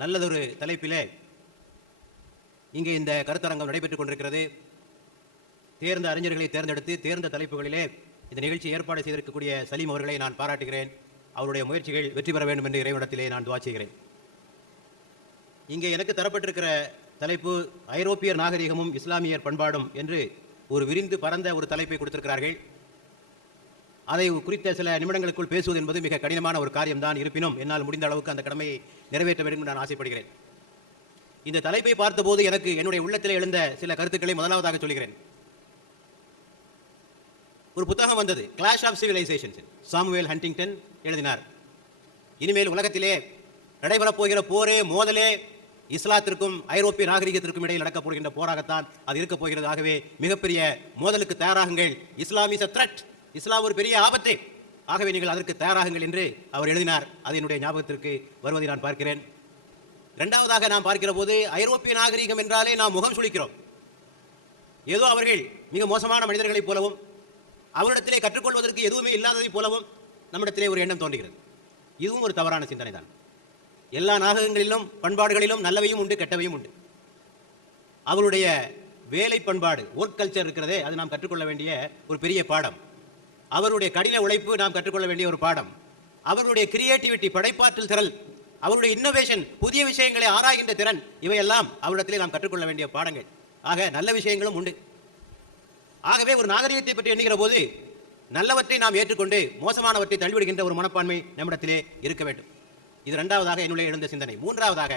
நல்லதொரு தலைப்பிலே இங்கே இந்த கருத்தரங்கம் நடைபெற்றுக் கொண்டிருக்கிறது. தேர்ந்த அறிஞர்களை தேர்ந்தெடுத்து தேர்ந்த தலைப்புகளிலே இந்த நிகழ்ச்சி ஏற்பாடு செய்திருக்கக்கூடிய சலீம் அவர்களை நான் பாராட்டுகிறேன். அவருடைய முயற்சிகள் வெற்றி பெற வேண்டும் என்று இறைவனிடத்திலே நான் துவா செய்கிறேன். இங்கே எனக்கு தரப்பட்டிருக்கிற தலைப்பு ஐரோப்பியர் நாகரிகமும் இஸ்லாமியர் பண்பாடும் என்று ஒரு விரிந்து பரந்த ஒரு தலைப்பை கொடுத்திருக்கிறார்கள். அதை குறித்த சில நிமிடங்களுக்குள் பேசுவது என்பது மிக கடினமான ஒரு காரியம்தான். இருப்பினும் என்னால் முடிந்த அளவுக்கு அந்த கடமையை நிறைவேற்ற வேண்டும் என்று நான் ஆசைப்படுகிறேன். இந்த தலைப்பை பார்த்தபோது எனக்கு என்னுடைய உள்ளத்தில் எழுந்த சில கருத்துக்களை முதலாவதாக சொல்கிறேன். ஒரு புத்தகம் வந்தது, clash of civilizations. Samuel Huntington எழுதினார். இனிமேல் உலகத்திலே நடைபெறப் போகிற போரே மோதலே இஸ்லாத்திற்கும் ஐரோப்பிய நாகரிகத்திற்கும் இடையில் நடக்கப் போகின்ற போராகத்தான் அது இருக்கப் போகிறது. ஆகவே மிகப்பெரிய மோதலுக்கு தயாராகுங்கள். இஸ்லாம் இஸ் a threat. இஸ்லாம் ஒரு பெரிய ஆபத்து. ஆகவே நீங்கள் அதற்கு தயாராகுங்கள் என்று அவர் எழுதினார். அது என்னுடைய ஞாபகத்திற்கு வருவதை நான் பார்க்கிறேன். இரண்டாவதாக நாம் பார்க்கிற போது ஐரோப்பிய நாகரிகம் என்றாலே நாம் முகம் சுளிக்கிறோம். ஏதோ அவர்கள் மிக மோசமான மனிதர்களைப் போலவும் அவரிடத்திலே கற்றுக்கொள்வதற்கு எதுவுமே இல்லாததை போலவும் நம்மிடத்திலே ஒரு எண்ணம் தோன்றுகிறது. இதுவும் ஒரு தவறான சிந்தனை தான். எல்லா நாகரிகங்களிலும் பண்பாடுகளிலும் நல்லவையும் உண்டு, கெட்டவையும் உண்டு. அவருடைய வேலை பண்பாடு, ஒர்க் கல்ச்சர் இருக்கிறதே, அது நாம் கற்றுக்கொள்ள வேண்டிய ஒரு பெரிய பாடம். அவருடைய கடின உழைப்பு நாம் கற்றுக்கொள்ள வேண்டிய ஒரு பாடம். அவருடைய கிரியேட்டிவிட்டி, படைப்பாற்றல் திறல், அவருடைய இன்னோவேஷன், புதிய விஷயங்களை ஆராய்கின்ற திறன், இவையெல்லாம் அவரிடத்திலே நாம் கற்றுக்கொள்ள வேண்டிய பாடங்கள். ஆக நல்ல விஷயங்களும் உண்டு. ஆகவே ஒரு நாகரிகத்தை பற்றி எண்ணுகிற போது நல்லவற்றை நாம் ஏற்றுக்கொண்டு மோசமானவற்றை தள்ளிவிடுகின்ற ஒரு மனப்பான்மை நம்மிடத்திலே இருக்க வேண்டும். இது இரண்டாவதாக என்னுடைய எழுந்த சிந்தனை. மூன்றாவதாக,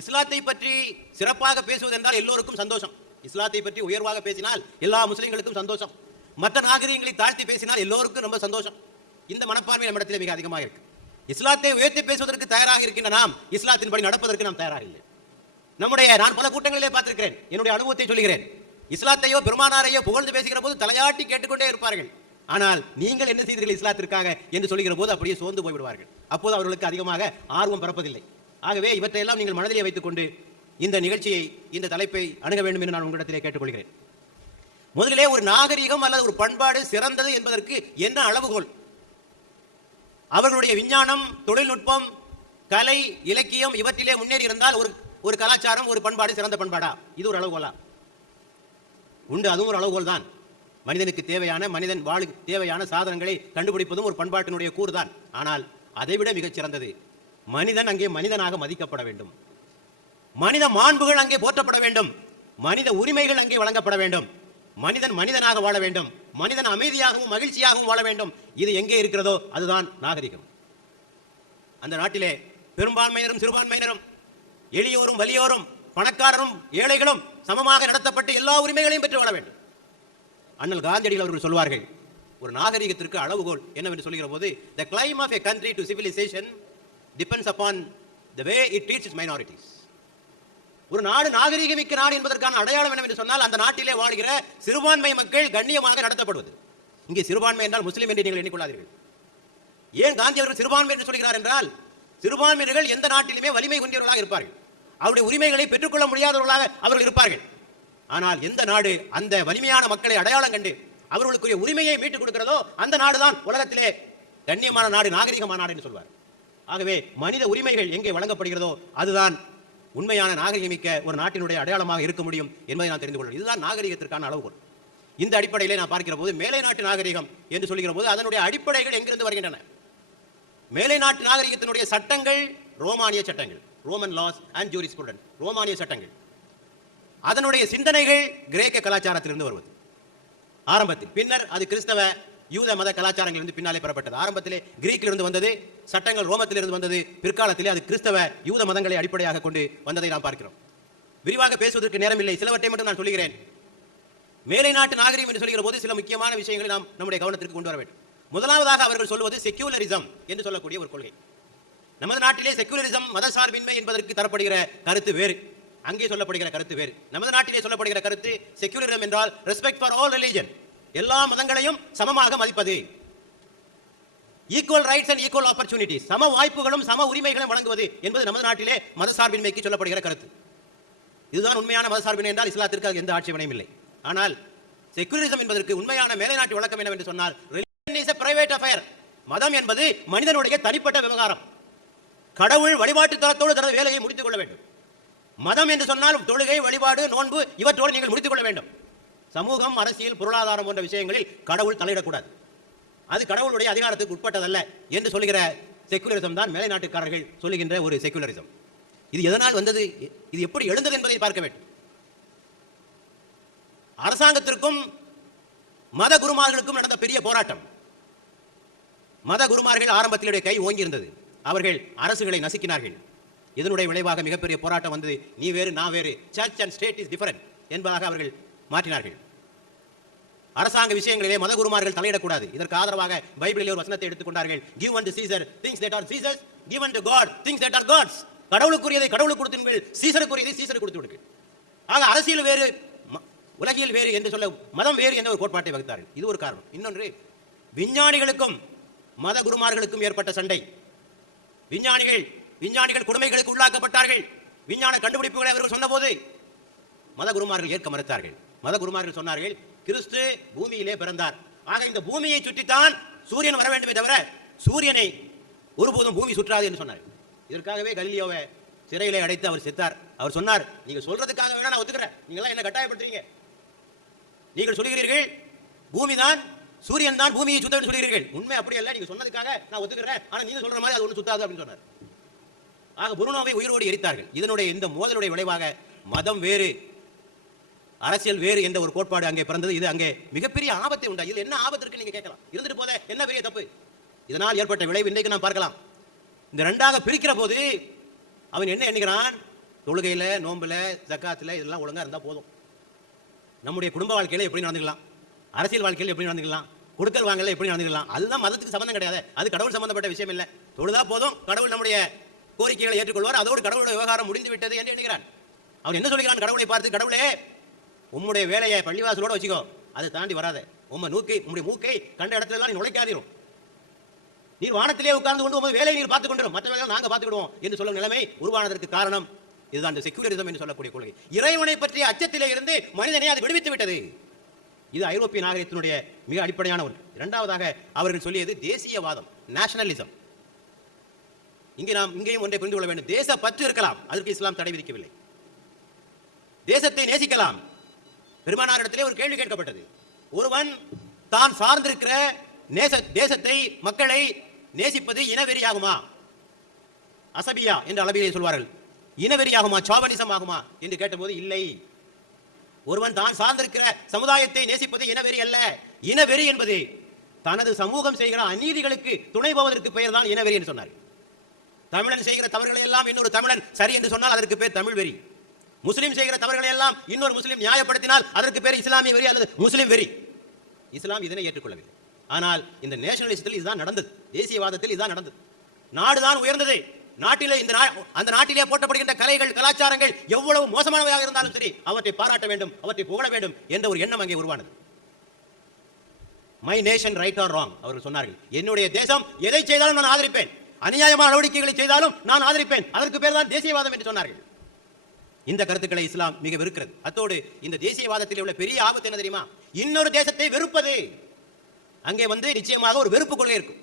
இஸ்லாத்தை பற்றி சிறப்பாக பேசுவதென்றால் எல்லோருக்கும் சந்தோஷம். இஸ்லாத்தை பற்றி உயர்வாக பேசினால் எல்லா முஸ்லிம்களுக்கும் சந்தோஷம். மற்ற நாகரிகங்களை தாழ்த்தி பேசினால் எல்லோருக்கும் ரொம்ப சந்தோஷம். இந்த மனப்பான்மை நம்மிடத்திலே மிக அதிகமாக இருக்கு. இஸ்லாத்தை உயர்த்தி பேசுவதற்கு தயாராக இருக்கின்ற நாம் இஸ்லாத்தின்படி நடப்பதற்கு நாம் தயாராக இல்லை. நான் பல கூட்டங்களிலே பார்த்திருக்கிறேன். என்னுடைய அனுபவத்தை சொல்கிறேன். இஸ்லாத்தையோ பெருமானாரையோ புகழ்ந்து பேசுகிற போது தலையாட்டி கேட்டுக்கொண்டே இருப்பார்கள். ஆனால் நீங்கள் என்ன செய்தீர்கள் இஸ்லாத்திற்காக என்று சொல்கிற போது அப்படியே சோர்ந்து போய்விடுவார்கள். அப்போது அவர்களுக்கு அதிகமாக ஆர்வம் பரப்பதில்லை. ஆகவே இவற்றையெல்லாம் நீங்கள் மனதிலே வைத்துக் கொண்டு இந்த நிகழ்ச்சியை, இந்த தலைப்பை அணுக வேண்டும் என்று நான் உங்களிடத்திலே கேட்டுக்கொள்கிறேன். முதலிலே ஒரு நாகரிகம் அல்லது ஒரு பண்பாடு சிறந்தது என்பதற்கு என்ன அளவுகோல்? அவர்களுடைய விஞ்ஞானம், தொழில்நுட்பம், கலை, இலக்கியம் இவற்றிலே முன்னேறி இருந்தால் ஒரு கலாச்சாரம், ஒரு பண்பாடு சிறந்த பண்பாடா? இது ஒரு அளவுகோலா? உண்டு, அதுவும் ஒரு அளவுகோல் தான். மனிதனுக்கு தேவையான, மனிதன் வாழ தேவையான சாதனங்களை கண்டுபிடிப்பதும் ஒரு பண்பாட்டினுடைய கூறுதான். ஆனால் அதைவிட மிகச் சிறந்தது, மனிதன் அங்கே மனிதனாக மதிக்கப்பட வேண்டும். மனித மாண்புகள் அங்கே போற்றப்பட வேண்டும். மனித உரிமைகள் அங்கே வழங்கப்பட வேண்டும். மனிதன் மனிதனாக வாழ வேண்டும். மனிதன் அமைதியாகவும் மகிழ்ச்சியாகவும் வாழ வேண்டும். இது எங்கே இருக்கிறதோ அதுதான் நாகரிகம். அந்த நாட்டிலே பெரும்பான்மையினரும் சிறுபான்மையினரும், எளியோரும் வலியோரும், பணக்காரரும் ஏழைகளும் சமமாக நடத்தப்பட்டு எல்லா உரிமைகளையும் பெற்று வாழ வேண்டும். அண்ணல் காந்தியடிகள் அவர்கள் சொல்வார்கள், ஒரு நாகரிகத்திற்கு அளவுகோல் என்னவென்று சொல்கிற போது, the climb of a country to civilization depends upon the way it treats its minorities. ஒரு நாடு நாகரிகமிக்க நாடு என்பதற்கான அடையாளம் என்னவென்று சொன்னால் அந்த நாட்டிலே வாழ்கிற சிறுபான்மை மக்கள் கண்ணியமாக நடத்தப்படுவது. இங்கே சிறுபான்மை என்றால் முஸ்லிம் என்று நீங்கள் எண்ணிக்கொள்ளாதீர்கள். ஏன் காந்தி அவர்கள் சிறுபான்மை என்று சொல்கிறார் என்றால், சிறுபான்மையினர்கள் எந்த நாட்டிலுமே வலிமை கொண்டவர்களாக இருப்பார்கள். அவருடைய உரிமைகளை பெற்றுக்கொள்ள முடியாதவர்களாக அவர்கள் இருப்பார்கள். ஆனால் எந்த நாடு அந்த வலிமையான மக்களை அடையாளம் கண்டு அவர்களுக்குரிய உரிமையை மீட்டுக் கொடுக்கிறதோ அந்த நாடுதான் உலகத்திலே கண்ணியமான நாடு, நாகரிகமான நாடு என்று சொல்வார். ஆகவே மனித உரிமைகள் எங்கே வழங்கப்படுகிறதோ அதுதான் உண்மையான நாகரிகமிக்க ஒரு நாட்டினுடைய அடையாளமாக இருக்க முடியும் என்பதை நான் தெரிந்து கொள்கிறேன். இதுதான் நாகரிகத்திற்கான அளவுகோல். இந்த அடிப்படையிலே நான் பார்க்கிற போது மேலை நாட்டு நாகரிகம் என்று சொல்கிற போது அதனுடைய அடிப்படைகள் எங்கிருந்து வருகின்றன? மேலை நாட்டு நாகரிகத்தினுடைய சட்டங்கள் ரோமானிய சட்டங்கள், ரோமன் லாஸ் அண்ட் ஜூரிஸ்ப்ருடன்ஸ், ரோமானிய சட்டங்கள். அதனுடைய சிந்தனைகள் கிரேக்க கலாச்சாரத்திலிருந்து வருவது ஆரம்பத்தில். பின்னர் அது கிறிஸ்தவ யூத மத கலாச்சாரங்களிலிருந்து பின்னாலே பெறப்பட்டது. ஆரம்பத்திலே கிரீக்கிலிருந்து வந்தது, சட்டங்கள் ரோமத்திலிருந்து வந்தது, பிற்காலத்திலே அது கிறிஸ்தவ யூத மதங்களை அடிப்படையாக கொண்டு வந்ததை நாம் பார்க்கிறோம். விரிவாக பேசுவதற்கு நேரமில்லை, சிலவற்றை மட்டும் நான் சொல்கிறேன். மேலை நாட்டு நாகரிகம் என்று சொல்கிற போது சில முக்கியமான விஷயங்களை நாம் நம்முடைய கவனத்திற்கு கொண்டு வர வேண்டும். முதலாவதாக அவர்கள் சொல்வது செக்யூலரிசம் என்று சொல்லக்கூடிய ஒரு கொள்கை. நமது நாட்டிலே செக்யூலரிசம், மதசார்பின்மை என்பதற்கு தரப்படுகிற கருத்து வேறு, அங்கே சொல்லப்படுகிற கருத்து வேறு. நமது நாட்டிலே சொல்லப்படுகிற கருத்து செக்யூலரிசம் என்றால் ரெஸ்பெக்ட் ஃபார் ஆல் ரிலிஜன், எல்லா மதங்களையும் சமமாக மதிப்பது, equal rights and equal opportunities, சம வாய்ப்புகளும் சம உரிமைகளும் வழங்குவது என்பது நமது நாட்டிலே மதசார்பின்மைக்கு சொல்லப்படுகிற கருத்து. இதுதான் உண்மையான மதசார்பின்மை என்றால் இஸ்லாத்திற்கு எந்த ஆட்சேபனையும் இல்லை. ஆனால் செக்யூலரிசம் என்பதற்கு உண்மையான மேலை நாட்டு விளக்கம் என்னவென்று சொன்னால், religion is a private affair, மதம் என்பது மனிதனுடைய தனிப்பட்ட விவகாரம். கடவுள் வழிபாட்டு தளத்தோடு தனது வேலையை முடித்துக் கொள்ள வேண்டும். மதம் என்று சொன்னால் தொழுகை, வழிபாடு, நோன்பு இவற்றோடு நீங்கள் முடித்துக் கொள்ள வேண்டும். சமூகம், அரசியல், பொருளாதாரம் போன்ற விஷயங்களில் கடவுள் தலையிடக்கூடாது. அது கடவுளுடைய அதிகாரத்துக்கு உட்பட்டதல்ல என்று சொல்லுகிற செக்குலரிசம் தான் மேலை நாட்டுக்காரர்கள் சொல்லுகின்ற ஒரு செக்குலரிசம். இது எதனால் வந்தது, இது எப்படி எழுந்தது என்பதை பார்க்க வேண்டும். அரசாங்கத்திற்கும் மத குருமார்களுக்கும் நடந்த பெரிய போராட்டம். மத குருமார்கள் ஆரம்பத்திலுடைய கை ஓங்கி இருந்தது. அவர்கள் அரசுகளை நசுக்கினார்கள். இதனுடைய விளைவாக மிகப்பெரிய போராட்டம் வந்தது. நீ வேறு, நான் வேறு, church and state is different என்பதாக அவர்கள் மாற்றினார்கள். அரசாங்க விஷயங்களிலே மத குருமார்கள் தலையிடக்கூடாது. இதற்கு ஆதரவாக பைபிளிலே ஒரு வசனத்தை எடுத்துக்கொண்டார்கள். Give unto Caesar things that are Caesar's, give unto God things that are God's. கடவுளுக்குரியதை கடவுளுக்கு கொடுத்துங்கள், சீசருக்குரியதை சீசருக்கு கொடுத்து விடுங்கள். ஆக அரசியல் வேறு, உலகியல் வேறு என்று சொல்ல மதம் வேறு என்ற ஒரு கோட்பாட்டை வகுத்தார்கள். இது ஒரு காரணம். இன்னொன்று, விஞ்ஞானிகளுக்கும் மத குருமார்களுக்கும் ஏற்பட்ட சண்டை. விஞ்ஞானிகள் கொடுமைகளுக்கு உள்ளாக்கப்பட்டார்கள். விஞ்ஞான கண்டுபிடிப்புகளை அவர்கள் சொன்னபோது மத குருமார்கள் ஏற்க மறுத்தார்கள். மத குருமார்கள் சொன்னார்கள், கிறிஸ்து பூமியிலே பிறந்தார். ஆக இந்த பூமியை சுற்றித்தான் சூரியன் வர வேண்டுமே தவிர சூரியனை ஒருபோதும் பூமி சுற்றாது என்று சொன்னார். இதற்காகவே கலீலியோவை சிறையிலே அடைத்து அவர் செத்தார். அவர் சொன்னார், நீங்க சொல்றதுக்காக வேணா நான் ஒத்துக்கிறேன், நீங்க என்ன கட்டாயப்படுத்துறீங்க? நீங்கள் சொல்லுகிறீர்கள் பூமி தான், சூரியன் தான் பூமியை சுத்த சொல்லுகிறீர்கள். உண்மை அப்படி அல்ல, நீங்க சொன்னதுக்காக நான் ஒத்துக்கிறேன், ஆனா நீங்க சொல்ற மாதிரி அது ஒன்று சுத்தாது அப்படின்னு சொன்னார். ஆக புருனோவை உயிரோடு எரித்தார்கள். இதனுடைய இந்த மோதலுடைய விளைவாக மதம் வேறு, அரசியல் வேறு என்ற ஒரு கோட்பாடு அங்கே பிறந்தது. இது அங்கே மிகப்பெரிய ஆபத்தை உண்டா. இதில் என்ன ஆபத்து இருக்கு நீங்க கேட்கலாம். இருந்துட்டு போத என்ன பெரிய தப்பு, இதனால் ஏற்பட்ட விளைவு இன்றைக்கு நாம் பார்க்கலாம். இந்த ரெண்டாக பிரிக்கிற போது அவன் என்ன எண்ணுகிறான், தொழுகையில, நோம்புல, ஜக்காத்துல இதெல்லாம் ஒழுங்கா இருந்தா போதும். நம்முடைய குடும்ப வாழ்க்கையில எப்படி நடந்துக்கலாம், அரசியல் வாழ்க்கையில் எப்படி நடந்துக்கலாம், கொடுக்கல் வாங்கல எப்படி நடந்துக்கலாம், அதுதான் மதத்துக்கு சம்பந்தம் கிடையாது. அது கடவுள் சம்பந்தப்பட்ட விஷயம் இல்லை. தொழுதா போதும், கடவுள் நம்முடைய கோரிக்கைகளை ஏற்றுக்கொள்வார், அதோடு கடவுளுடைய விவகாரம் முடிந்து விட்டது என்று எண்ணுகிறான். அவன் என்ன சொல்கிறான் கடவுளை பார்த்து, கடவுளே உம்முடைய வேலையை பள்ளிவாசலோட வச்சுக்கோ, அதை தாண்டி வராத, உம்முடைய மூக்கை கண்ட இடத்துல எல்லாம் நீ நுழைக்காதீரும், நீர் வானத்திலே உட்கார்ந்து கொண்டு உங்கள் வேலையை நீர் பார்த்துக் கொண்டிரும், மற்ற வேலையை நாங்கள் பார்த்துக்கிடுவோம் என்று சொல்லும் நிலைமை உருவானதற்கு காரணம் இதுதான் இந்த செக்குலரிசம் என்று சொல்லக்கூடிய கொள்கை. இறைவனை பற்றிய அச்சத்திலே இருந்து மனிதனை அது விடுவித்து விட்டது. இது ஐரோப்பிய நாகரிகத்தினுடைய மிக அடிப்படையான ஒன்று. இரண்டாவதாக அவர்கள் சொல்லியது தேசியவாதம், நேஷனலிசம். இங்கேயும் ஒன்றை புரிந்து கொள்ள வேண்டும். தேச பற்று இருக்கலாம், அதற்கு இஸ்லாம் தடை விதிக்கவில்லை. தேசத்தை நேசிக்கலாம். பெருமானாரிடத்திலே ஒரு கேள்வி கேட்கப்பட்டது. ஒருவன் தான் சார்ந்திருக்கிற தேசத்தை, மக்களை நேசிப்பது இனவெறியாகுமா, அசபியா என்ற அளவிலே சொல்வார்கள், இனவெறியாகுமா, சாவனிசம் ஆகுமா என்று கேட்டபோது இல்லை. ஒருவன் தான் சார்ந்திருக்கிற சமுதாயத்தை நேசிப்பது இனவெறி அல்ல. இனவெறி என்பது தனது சமூகம் செய்கிற அநீதிகளுக்கு துணை போவதற்கு பெயர் தான் இனவெறி என்று சொன்னார். தமிழன் செய்கிற தவறுகளை எல்லாம் இன்னொரு தமிழன் சரி என்று சொன்னால் அதற்கு பேர் தமிழ் வெறி. முஸ்லிம் செய்கிற தவறுகளை எல்லாம் இன்னொரு முஸ்லிம் நியாயப்படுத்தினால் அதற்கு பேர் இஸ்லாமிய வெறி அல்லது முஸ்லிம் வெறி. இஸ்லாம் இதனை ஏற்றுக்கொள்ளவில்லை. ஆனால் இந்த நேஷனலிசத்தில் இதுதான் நடந்தது, தேசியவாதத்தில் இதுதான் நடந்தது. நாடுதான் உயர்ந்தது. நாட்டிலே அந்த நாட்டிலே போட்டப்படுகின்ற கலைகள், கலாச்சாரங்கள் எவ்வளவு மோசமானவையாக இருந்தாலும் சரி அவற்றை பாராட்ட வேண்டும், அவற்றை புகழ வேண்டும் என்ற ஒரு எண்ணம் அங்கே உருவானது. My nation right or wrong அவர்கள் சொன்னார்கள், என்னுடைய தேசம் எதை செய்தாலும் நான் ஆதரிப்பேன், அநியாயமான நடவடிக்கைகளை செய்தாலும் நான் ஆதரிப்பேன், அதற்கு பேர் தான் தேசியவாதம் என்று சொன்னார்கள். இந்த கருத்துக்களை இஸ்லாம் மிக வெறுக்கிறது. அத்தோடு இந்த தேசியவாதத்தில் உள்ள பெரிய ஆபத்து என்ன தெரியுமா, இன்னொரு தேசத்தை வெறுப்பது. அங்கே நிச்சயமாக ஒரு வெறுப்பு கொள்கை இருக்கும்.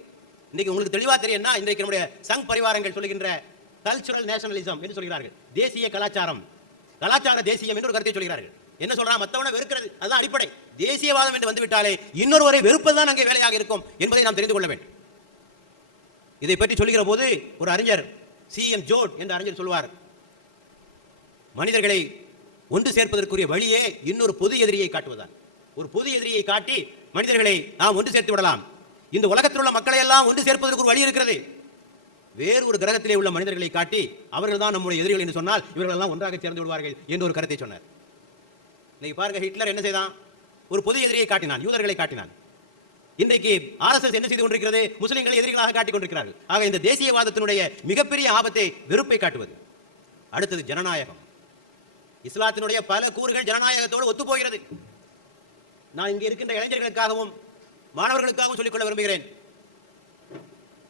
இன்னைக்கு உங்களுக்கு தெளிவா தெரியும்னா, இன்றைக்கு நம்முடைய சங் பரிவாரங்கள் சொல்லுகின்ற கல்ச்சுரல் நேஷனலிசம் என்று சொல்கிறார்கள். தேசிய கலாச்சாரம், கலாச்சார தேசியம் என்று ஒரு கருத்தை சொல்கிறார்கள். என்ன சொல்றாங்க, மற்றவனை வெறுக்கிறது, அதுதான் அடிப்படை. தேசியவாதம் என்று வந்துவிட்டாலே இன்னொருவரை வெறுப்பதுதான் அங்கே வேலையாக இருக்கும் என்பதை நாம் தெரிந்து கொள்ள வேண்டும். இதை பற்றி சொல்லுகிற போது ஒரு அறிஞர் C.M. ஜோட் என்ற அறிஞர் சொல்வார், மனிதர்களை ஒன்று சேர்ப்பதற்குரிய வழியே இன்னொரு பொது எதிரியை காட்டுவதுதான். ஒரு பொது எதிரியை காட்டி மனிதர்களை நாம் ஒன்று சேர்த்து விடலாம். இந்த உலகத்தில் உள்ள மக்களை எல்லாம் ஒன்று சேர்ப்பதற்கு ஒரு வழி இருக்கிறது. வேறு ஒரு கிரகத்திலே உள்ள மனிதர்களை காட்டி அவர்கள் தான் நம்முடைய எதிரிகள் என்று சொன்னால் இவர்கள் எல்லாம் ஒன்றாக சேர்ந்து விடுவார்கள் என்று ஒரு கருத்தை சொன்னார். இன்னைக்கு பாருங்க, ஹிட்லர் என்ன செய்தான், ஒரு பொது எதிரியை காட்டினான், யூதர்களை காட்டினான். இன்றைக்கு RSS என்ன செய்து கொண்டிருக்கிறது, முஸ்லிம்களை எதிரிகளாக காட்டிக் கொண்டிருக்கிறார்கள். ஆக இந்த தேசியவாதத்தினுடைய மிகப்பெரிய ஆபத்தை வெறுப்பை காட்டுவது. அடுத்தது ஜனநாயகம். இஸ்லாத்தினுடைய பல கூறுகள் ஜனநாயகத்தோடு ஒத்து போகிறது. நான் இங்கே இருக்கின்ற இளைஞர்களுக்காகவும் மாணவர்களுக்காகவும் சொல்லிக்கொள்ள விரும்புகிறேன்,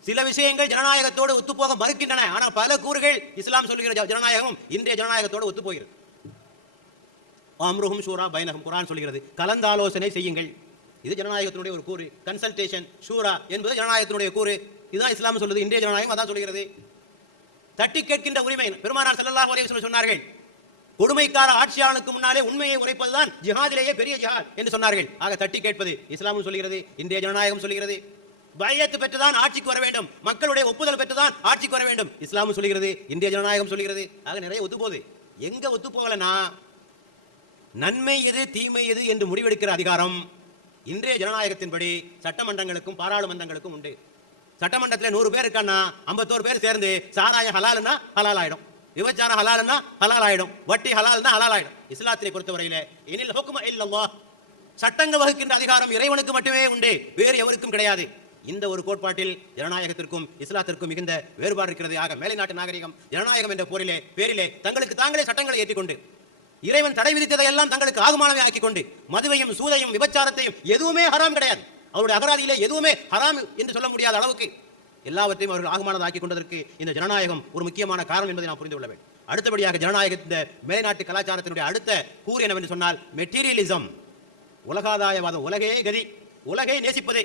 சில விஷயங்கள் ஜனநாயகத்தோடு ஒத்துப்போக மறுக்கின்றன. ஆனால் பல கூறுகள் இஸ்லாம் சொல்லுகிற ஜனநாயகம் இன்றைய ஜனநாயகத்தோடு ஒத்துப்போகிறது. அம்ருஹும் ஷூரா பைனஹும், குர்ஆன் சொல்கிறது, கலந்தாலோசனை செய்யுங்கள். இது ஜனநாயகத்தினுடைய ஒரு கூறு. கன்சல்டேஷன், ஷூரா என்பது ஜனநாயகத்தினுடைய கூறு. இதுதான் இஸ்லாம் சொல்லுது. இன்றைய ஜனநாயகம் அதான் சொல்கிறது. தட்டி கேட்கின்ற உரிமை. பெருமானார் ஸல்லல்லாஹு அலைஹி வஸல்லம் சொன்னார்கள், கொடுமைக்கார ஆட்சியாளனுக்கு முன்னாலே உண்மையை உரைப்பதுதான் ஜிஹாதிலேயே பெரிய ஜிஹாத் என்று சொன்னார்கள். ஆக தட்டி கேட்பது இஸ்லாமும் சொல்கிறது, இந்திய ஜனநாயகம் சொல்கிறது. பையத்து பெற்றுதான் ஆட்சிக்கு வர வேண்டும், மக்களுடைய ஒப்புதல் பெற்றுதான் ஆட்சிக்கு வர வேண்டும், இஸ்லாமும் சொல்கிறது, இந்திய ஜனநாயகம் சொல்கிறது. ஆக நிறைய ஒத்து போகுது. எங்க ஒத்து போகலனா, நன்மை எது தீமை எது என்று முடிவெடுக்கிற அதிகாரம் இன்றைய ஜனநாயகத்தின்படி சட்டமன்றங்களுக்கும் பாராளுமன்றங்களுக்கும் உண்டு. சட்டமன்றத்தில் 100 பேர் இருக்கான்னா 51 பேர் சேர்ந்து சாராயம் ஹலால்னா ஹலால் ஆயிடும், விபச்சாரம் ஹலால்னா ஹலால் ஆயிடும், வட்டி ஹலால்னா ஹலால் ஆயிடும். இஸ்லாத்தை பொறுத்தவரையிலே இனில் ஹுக்மு இல்லல்லாஹ், சட்டங்கள் வகுக்கின்ற அதிகாரம் இறைவனுக்கு மட்டுமே உண்டு, வேறு எவருக்கும் கிடையாது. இந்த ஒரு கோட்பாட்டில் ஜனநாயகத்திற்கும் இஸ்லாத்திற்கும் மிகுந்த வேறுபாடு இருக்கிறது. ஆக மேலை நாட்டு நாகரிகம் ஜனநாயகம் என்ற பேரிலே தங்களுக்கு தாங்களே சட்டங்களை ஏற்றிக்கொண்டு இறைவன் தடை விதித்ததை எல்லாம் தங்களுக்கு ஆகுமானவை ஆக்கிக் கொண்டு மதுவையும் சூதையும் விபச்சாரத்தையும் எதுவுமே ஹராம் கிடையாது, அவருடைய அகராதியிலே எதுவுமே ஹராம் என்று சொல்ல முடியாத அளவுக்கு எல்லாவற்றையும் அவர்கள் ஆகுமானதை ஆக்கிக் கொண்டதற்கு இந்த ஜனநாயகம் ஒரு முக்கியமான காரணம் என்பதை நாம் புரிந்து கொள்ள வேண்டும். அடுத்தபடியாக ஜனநாயக இந்த மேலைநாட்டு கலாச்சாரத்தினுடைய அடுத்த கூறு என்னவென்று சொன்னால் மெட்டீரியலிசம், உலகாதாயவாதம். உலகே கதி, உலகை நேசிப்பதே,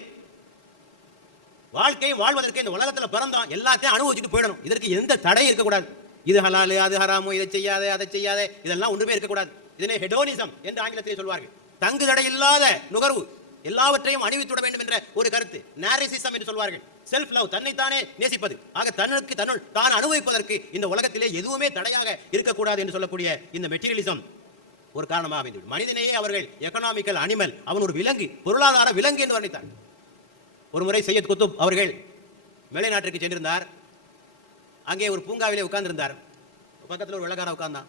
வாழ்க்கையை வாழ்வதற்கு இந்த உலகத்தில் பிறந்தோம், எல்லாத்தையும் அனுபவிச்சுட்டு போயிடணும், இதற்கு எந்த தடை இருக்கக்கூடாது. இது ஹலாலு அது ஹராமு, இதை செய்யாதே அதை செய்யாதே, இதெல்லாம் ஒன்றுமே இருக்கக்கூடாது. இதனை ஹெடோனிசம் என்று ஆங்கிலத்திலே சொல்வார்கள். தங்கு தடை இல்லாத நுகர்வு, எல்லாவற்றையும் அணிவித்துவிட வேண்டும் என்ற ஒரு கருத்து. நாரிசிசம் என்று சொல்வார்கள், செல்ஃப் லவ், தன்னைத்தானே நேசிப்பது. ஆக தன்னுக்கு தான் அனுபவிப்பதற்கு இந்த உலகத்திலே எதுவுமே தடையாக இருக்கக்கூடாது என்று சொல்லக்கூடிய இந்த மெட்டீரியலிசம் ஒரு காரணமாக அமைந்துவிடும். மனிதனையே அவர்கள் எக்கனாமிக்கல் அனிமல், அவன் ஒரு விலங்கு, பொருளாதார விலங்கு என்று வர்ணித்தார். ஒரு முறை சையத் குத்துப் அவர்கள் மேலை நாட்டிற்கு சென்றிருந்தார். அங்கே ஒரு பூங்காவிலே உட்கார்ந்திருந்தார். பக்கத்தில் ஒரு வெள்ளக்காரன் உட்கார்ந்தான்.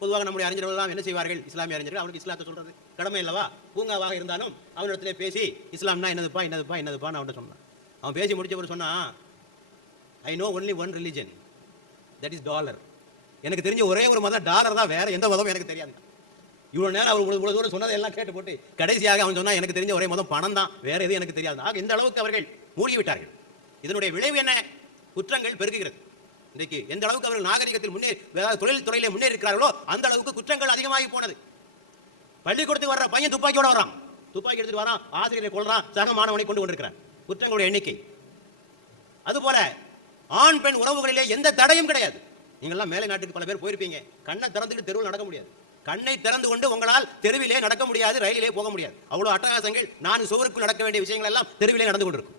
பொதுவாக நம்முடைய அறிஞர்கள் எல்லாம் என்ன செய்வார்கள், இஸ்லாமிய அறிஞர்கள், அவனுக்கு இஸ்லாத்தை சொல்றது கடமை இல்லவா, பூங்காவாக இருந்தாலும் அவனிடத்திலே பேசி இஸ்லாம்னா என்னதுப்பா என்னதுப்பா என்னதுப்பா அவன் சொன்னான். அவன் பேசி முடிச்சவர் சொன்னான், I know only one religion, that is taller. எனக்கு தெரிஞ்ச ஒரே ஒரு மதம் டாலர் தான், வேற எந்த மதமும் எனக்கு தெரியாது. இவ்வளவு நேரம் அவர் இவ்வளவு தூரம் சொன்னதை எல்லாம் கேட்டு போட்டு கடைசியாக அவன் சொன்னா எனக்கு தெரிஞ்ச ஒரே மதம் பணம் தான், வேற எதுவும் எனக்கு தெரியாது. ஆக இந்த அளவுக்கு அவர்கள் மூழ்கிவிட்டார்கள். இதனுடைய விளைவு என்ன, குற்றங்கள் பெருகுகிறது. இன்றைக்கு எந்த அளவுக்கு அவர்கள் நாகரிகத்தில் தொழில் துறையிலே முன்னேறி இருக்கிறார்களோ அந்த அளவுக்கு குற்றங்கள் அதிகமாகி போனது. பள்ளிக்கூடத்துக்கு வர்ற பையன் துப்பாக்கியோட வரான், துப்பாக்கி எடுத்துட்டு வரான், ஆசிரியரை கொள்றான், சக மாணவனை கொண்டு கொண்டிருக்கிறான். குற்றங்களுடைய எண்ணிக்கை அதுபோல ஆண் பெண் உறவுகளிலே எந்த தடையும் கிடையாது. நீங்கள்லாம் மேலை நாட்டுக்கு பல பேர் போயிருப்பீங்க, கண்ணை திறந்துட்டு தெருவில் நடக்க முடியாது, கண்ணை திறந்து கொண்டு உங்களால் தெருவிலே நடக்க முடியாது, ரயிலிலே போக முடியாது. அவ்வளவு அட்டகாசங்கள், 4 சுவருக்குள் நடக்க வேண்டிய விஷயங்கள் எல்லாம் தெருவிலே நடந்து கொண்டிருக்கும்.